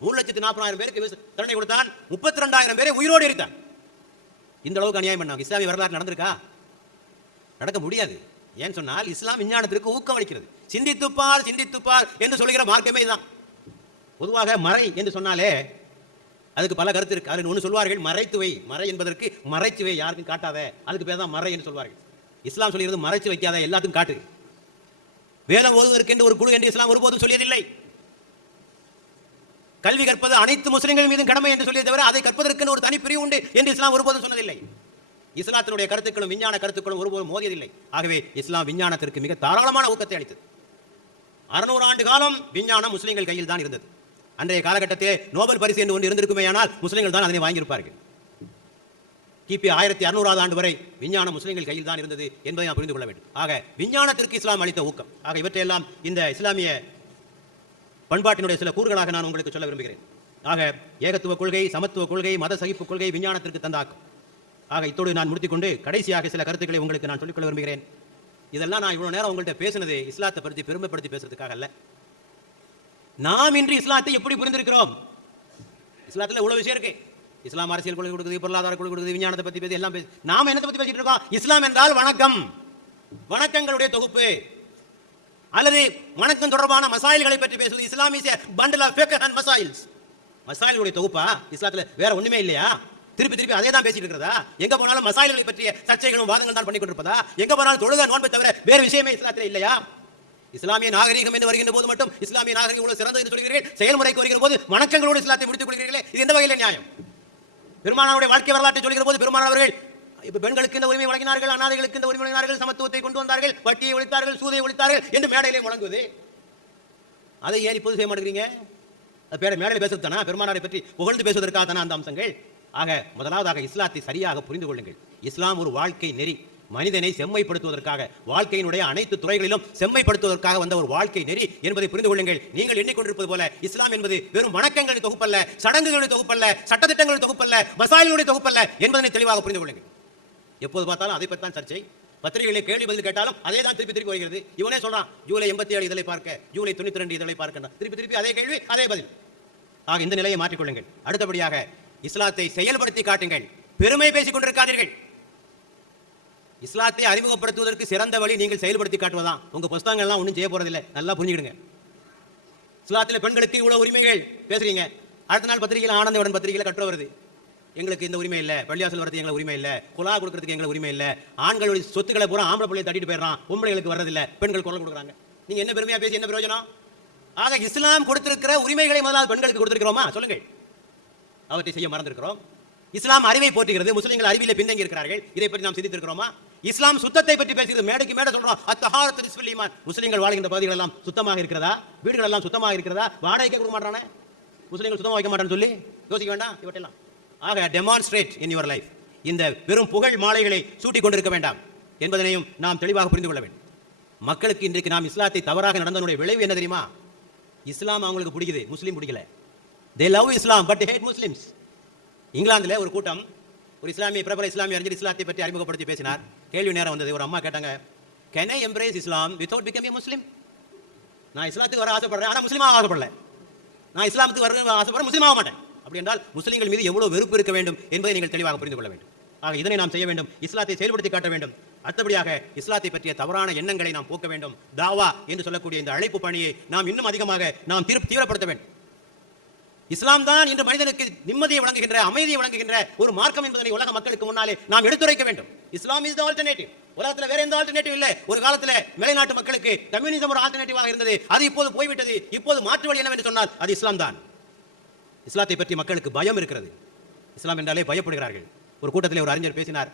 3,40,000 பேருக்கு தண்டனை கொடுத்தான். 32,000 பேரை உயிரோடு எரித்தான். இந்த அளவுக்கு அநியாயம் பண்ணாங்க. இஸ்லாமிய வரலாறு நடந்திருக்கா? நடக்க முடியாது. ஏன் சொன்னால் இஸ்லாம் விஞ்ஞானத்திற்கு ஊக்கம் அளிக்கிறது. சிந்தித்துப்பார் சிந்தித்துப்பார் என்று சொல்கிற மார்க்கமே இதுதான். பொதுவாக மறை என்று சொன்னாலே அதுக்கு பல கருத்து இருக்கு. அதில் ஒன்று சொல்வார்கள் மறைத்துவை. மறை என்பதற்கு மறைச்சுவை, யாருக்கும் காட்டாத, அதுக்கு பேர் தான் மறை என்று சொல்வார்கள். இஸ்லாம் சொல்கிறது மறைச்சு வைக்காத, எல்லாத்துக்கும் காட்டு. வேதம் ஓதுவதற்கு என்று ஒரு குழு என்று இஸ்லாம் ஒருபோதும் சொல்லியதில்லை. கல்வி கற்பது அனைத்து முஸ்லிம்கள் மீதும் கடமை என்று சொல்லியதை தவிர அதை கற்பதற்கு ஒரு தனி பிரிவு உண்டு என்று இஸ்லாம் ஒருபோதும் சொன்னதில்லை. இஸ்லாத்தினுடைய கருத்துக்களும் விஞ்ஞான கருத்துக்களும் ஒருபோதும் மோதியதில்லை. ஆகவே இஸ்லாம் விஞ்ஞானத்திற்கு மிக தாராளமான ஊக்கத்தை அளித்தது. 600 ஆண்டு காலம் விஞ்ஞானம் முஸ்லிம்கள் கையில் தான் இருந்தது. அன்றைய காலகட்டத்திலே நோபல் பரிசு என்று ஒன்று இருந்திருக்குமேயானால் முஸ்லிம்கள் தான் அதனை வாங்கியிருப்பார்கள். கிபி 1600 ஆண்டு வரை விஞ்ஞானம் முஸ்லிம்கள் கையில் தான் இருந்தது என்பதை நாம் புரிந்து கொள்ள வேண்டும். ஆக விஞ்ஞானத்திற்கு இஸ்லாம் அளித்த ஊக்கம். ஆக இவற்றையெல்லாம் இந்த இஸ்லாமிய பண்பாட்டினுடைய சில கூறுகளாக நான் உங்களுக்கு சொல்ல விரும்புகிறேன். ஆக ஏகத்துவ கொள்கை, சமத்துவ கொள்கை, மத சகிப்பு கொள்கை விஞ்ஞானத்திற்கு தந்தாக்கும். ஆக இத்தோடு நான் முடித்துக்கொண்டு கடைசியாக சில கருத்துக்களை உங்களுக்கு நான் சொல்லிக்கொள்ள விரும்புகிறேன். இதெல்லாம் நான் இவ்வளவு நேரம் உங்கள்கிட்ட பேசினது இஸ்லாத்தை பற்றி பெருமைப்படுத்தி பேசுறதுக்காக அல்ல. நாம் இன்று இஸ்லாத்தை எப்படி புரிந்திருக்கிறோம்? இஸ்லாத்தில் இவ்வளவு விஷயம் இருக்கு. இஸ்லாம் அரசியல் கொள்கை கொடுக்குது, பொருளாதார கொள்கை கொடுக்குது, விஞ்ஞானத்தை பற்றி பேசி எல்லாம் பேசி நாம் என்னத்தை பற்றி பேசிட்டு இருக்கோம்? இஸ்லாம் என்றால் வணக்கம், வணக்கங்களுடைய தொகுப்பு, அல்லது வணக்கம் தொடர்பான மசாயில்களை பற்றி பேசுவது. Islam is a bundle of ஃபிக்ஹ் அண்ட் மசாயில்ஸ். மசாயிலுடைய தொகுப்பா? இஸ்லாத்தில் வேற ஒண்ணுமே இல்லையா? திருப்பி திருப்பி அதே தான் பேசிட்டு இருக்கிறதா? எங்க போனாலும் மசாயில்களை பற்றிய சர்ச்சைகளும் வாதங்கள் தான் பண்ணி கொண்டிருப்பதா? எங்க போனாலும் தொழுகை நோன்பை தவிர வேறு விஷயமே இஸ்லாத்தில் இல்லையா? இஸ்லாமிய நாகரிகம் என்று வருகின்ற போது மட்டும் இஸ்லாமிய நாகரிகம் இவ்வளவு சிறந்தது என்று சொல்கிறீர்கள், செயல்முறைக்கு வருகிற போது வணக்கங்களோடு இஸ்லாத்தை முடித்துக் கொள்கிறீர்களே, இது எந்த வகையில் நியாயம்? பெருமானாருடைய வாழ்க்கை வரலாற்றை சொல்கிற போது பெருமானார்கள் பெண்களுக்கு இந்த உரிமை வழங்கினார்கள், அனாதைகளுக்கு இந்த உரிமை வழங்கினார்கள், சமத்துவத்தை கொண்டு வந்தார்கள், வட்டியை ஒழித்தார்கள், சூதை ஒழித்தார்கள் என்று மேடையிலே முழங்குவது. அதை ஏன் இப்போது செய்ய மாட்டேங்கிறீங்க? மேடையில் பேசுறது தானா? பெருமானாரை பற்றி புகழ்ந்து பேசுவதற்காக தானே அந்த அம்சங்கள்? ஆக முதலாவதாக இஸ்லாத்தை சரியாக புரிந்து கொள்ளுங்கள். இஸ்லாம் ஒரு வாழ்க்கை நெறி. மனிதனை செம்மைப்படுத்துவதற்காக, வாழ்க்கையினுடைய அனைத்து துறைகளிலும் செம்மைப்படுத்துவதற்காக வந்த ஒரு வாழ்க்கை நெறி என்பதை புரிந்து கொள்ளுங்கள். நீங்கள் எண்ணிக்கொண்டிருப்பது போல இஸ்லாம் என்பது வெறும் வணக்கங்களின் தொகுப்பல்ல, சடங்குகளுடைய தொகுப்பல்ல, சட்டத்திட்டங்களுடைய தொகுப்பல்ல, மசாயிலுடைய தொகுப்பல்ல என்பதனை தெளிவாக புரிந்து கொள்ளுங்கள். எப்போது பார்த்தாலும் அதை பற்றி தான் சர்ச்சை. பத்திரிகைகளை கேள்வி பதில் கேட்டாலும் அதே தான் திருப்பி திருப்பி வருகிறது. இவனே சொல்றான், ஜூலை 87 இதழை பார்க்க, ஜூலை 92 இதழை பார்க்க, திருப்பி திருப்பி அதே கேள்வி அதே பதில். ஆக இந்த நிலையை மாற்றிக்கொள்ளுங்கள். அடுத்தபடியாக இஸ்லாத்தை செயல்படுத்தி காட்டுங்கள். பெருமை பேசிக் கொண்டிருக்காதீர்கள். இஸ்லாத்தை அறிமுகப்படுத்துவதற்கு சிறந்த வழி நீங்கள் செயல்படுத்தி காட்டுவதான். உங்க புத்தகங்கள்லாம் ஒன்றும் செய்ய போறதில்லை. நல்லா புரிஞ்சுக்கிடுங்க. இஸ்லாத்தில் பெண்களுக்கு இவ்வளவு உரிமைகள் பேசுறீங்க, அடுத்த நாள் பத்திரிகையில் ஆனந்தவுடன் பத்திரிகையில் கட்டுரை வருது, எங்களுக்கு இந்த உரிமை இல்லை, பள்ளியாசல் வரது எங்களுக்கு உரிமை இல்லை, குலா கொடுக்கறதுக்கு எங்களுக்கு உரிமை இல்லை, ஆண்களுடைய சொத்துக்களை பூரா ஆம்பளை பிள்ளையை தட்டிட்டு போயிடறான், பொம்பளைகளுக்கு வரதில்லை, பெண்கள் குரல் கொடுக்குறாங்க. நீங்க என்ன பெருமையா பேசி என்ன பிரயோஜனம்? ஆக இஸ்லாம் கொடுத்திருக்கிற உரிமைகளை முதலாவது பெண்களுக்கு கொடுத்திருக்கிறோமா? சொல்லுங்கள். அவற்றை செய்ய மறந்திருக்கிறோம். இஸ்லாம் அறிவை போற்றுகிறது, முஸ்லிம்கள் அறிவியலை பின்தங்கி இருக்கிறார்கள், இதை பற்றி நாம் சிந்தித்திருக்கிறோமா? இஸ்லாம் சுத்தத்தை பற்றி பேசுகிறது. மேடைக்கு மேடை சொல்றோம் அத்தஹாரத்து நிஸ்ஃபுல் ஈமான். முஸ்லிம்கள் வாழ்கின்ற பகுதிகள் எல்லாம் சுத்தமாக இருக்கிறதா? வீடுகள் எல்லாம் சுத்தமாக இருக்கிறதா? வாடகைக்கு கொடுக்க மாட்டானே முஸ்லிம்கள் சுத்தமாக வைக்க மாட்டான்னு சொல்லி யோசிக்க வேண்டாம். இவற்றெல்லாம் ஆக டெமான்ஸ்ட்ரேட் இன் யுவர் லைஃப். இந்த வெறும் புகழ் மாலைகளை சூட்டிக் கொண்டிருக்க வேண்டாம் என்பதனையும் நாம் தெளிவாக புரிந்து கொள்ள வேண்டும். மக்களுக்கு இன்றைக்கு நாம் இஸ்லாத்தை தவறாக நடந்தனுடைய விளைவு என்ன தெரியுமா? இஸ்லாம் அவங்களுக்கு பிடிக்குது, முஸ்லீம் பிடிக்கல. they love Islam but hate Muslims. இங்கிலாந்தில் ஒரு கூட்டம் ஒரு இஸ்லாமிய பிரபல இஸ்லாமிய அறிஞர் இஸ்லாத்தை பற்றி அறிமுகப்படுத்தி பேசினார். கேள்வி நேரம் வந்தது. ஒரு அம்மா கேட்டாங்க, can I embrace Islam without becoming a Muslim? நான் இஸ்லாத்துக்கு வர ஆசைப்படுறேன், ஆனால் முஸ்லீமாக ஆசைப்படல. நான் இஸ்லாமுக்கு வர ஆசைப்படுறேன், முஸ்லீம் ஆக மாட்டேன். அப்படி என்றால் முஸ்லீம்கள் மீது எவ்வளவு வெறுப்பு இருக்க வேண்டும் என்பதை நீங்கள் தெளிவாக புரிந்து கொள்ள வேண்டும். ஆக இதனை நாம் செய்ய வேண்டும், இஸ்லாத்தை செயல்படுத்தி காட்ட வேண்டும். அடுத்தபடியாக இஸ்லாத்தை பற்றிய தவறான எண்ணங்களை நாம் போக்க வேண்டும். தாவா என்று சொல்லக்கூடிய இந்த அழைப்பு பணியை நாம் இன்னும் அதிகமாக நாம் தீவிரப்படுத்த வேண்டும். இஸ்லாம் தான் இன்று மனிதனுக்கு நிம்மதியை வழங்குகின்ற, அமைதியை வழங்குகின்ற ஒரு மார்க்கம் என்பதனை உலக மக்களுக்கு முன்னாலே நாம் எடுத்துரைக்க வேண்டும். இஸ்லாம் இஸ் தி ஆல்டர்னேட்டிவ். உலகத்தில் வேற எந்த ஆல்டர்னேட்டிவ் இல்லை. ஒரு காலத்தில் மேலைநாட்டு மக்களுக்கு கம்யூனிசம் ஒரு ஆல்டர்னேட்டிவாக இருந்தது. அது இப்போது போய்விட்டது. இப்போது மாற்று வழி என்னவென்று சொன்னால் அது இஸ்லாம் தான். இஸ்லாத்தை பற்றி மக்களுக்கு பயம் இருக்கிறது. இஸ்லாம் என்றாலே பயப்படுகிறார்கள். ஒரு கூட்டத்தில் ஒரு அறிஞர் பேசினார்.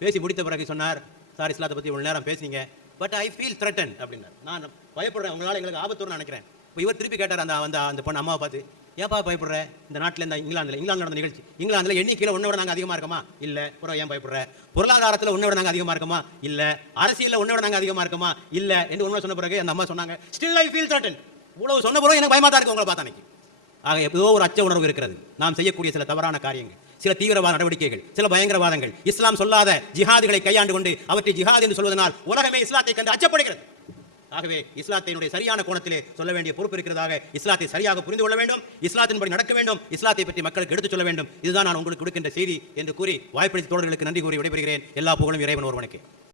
பேசி முடித்த பிறகு சொன்னார், சார் இஸ்லாத்தை பற்றி இவ்வளவு நேரம் பேசுனீங்க, பட் ஐ ஃபீல் த்ரெட்டன்ட் அப்படின்னார். நான் பயப்படுறேன், உங்களால் எங்களுக்கு ஆபத்துன்னு நினைக்கிறேன். இப்போ இவர் திருப்பி கேட்டார் அந்த பொண்ணு அம்மாவை பார்த்து, ஏப்பா பயப்படுற? இந்த நாட்டில் இந்த இங்கிலாந்து நடந்த நிகழ்ச்சி, இங்கிலாந்தில் எண்ணிக்கையில் உன்னை விட நாங்கள் அதிகமாக இருக்கமா? இல்லை. அப்புறம் ஏன் பயப்படுற? பொருளாதாரத்தில் உன்னை விட நாங்கள் அதிகமாக இருக்கமா? இல்லை. அரசியலில் உன்னை விட நாங்கள் அதிகமாக இருக்கமா? இல்லை என்று உண்மை சொன்ன பிறகு அந்த அம்மா சொன்னாங்க, ஸ்டில் ஐ ஃபீல் த்ரெட்டன்ட். இவ்வளவு சொன்ன பிறகு எனக்கு பயமாக தான் இருக்கு உங்களை பார்த்தா. அன்னைக்கு ஆக ஏதோ ஒரு அச்ச உணர்வு இருக்கிறது. நாம் செய்யக்கூடிய சில தவறான காரியங்கள், சில தீவிரவாத நடவடிக்கைகள், சில பயங்கரவாதங்கள், இஸ்லாம் சொல்லாத ஜிஹாதுகளை கையாண்டு கொண்டு அவற்றை ஜிஹாத் என்று சொல்வதனால் உலகமே இஸ்லாத்தை கண்டு அச்சப்படுகிறது. ஆகவே இஸ்லாத்தினுடைய சரியான கோணத்திலே சொல்ல வேண்டிய பொறுப்பு இருக்கிறதாக இஸ்லாத்தை சரியாக புரிந்து கொள்ள வேண்டும், இஸ்லாத்தின்படி நடக்க வேண்டும், இஸ்லாத்தை பற்றி மக்களுக்கு எடுத்துச் சொல்ல வேண்டும். இதுதான் நான் உங்களுக்கு கொடுக்கின்ற செய்தி என்று கூறி வாய்ப்பளித்த தோழர்களுக்கு நன்றி கூறி விடைபெறுகிறேன். எல்லா புகழும் இறைவன் ஒருவனுக்கே.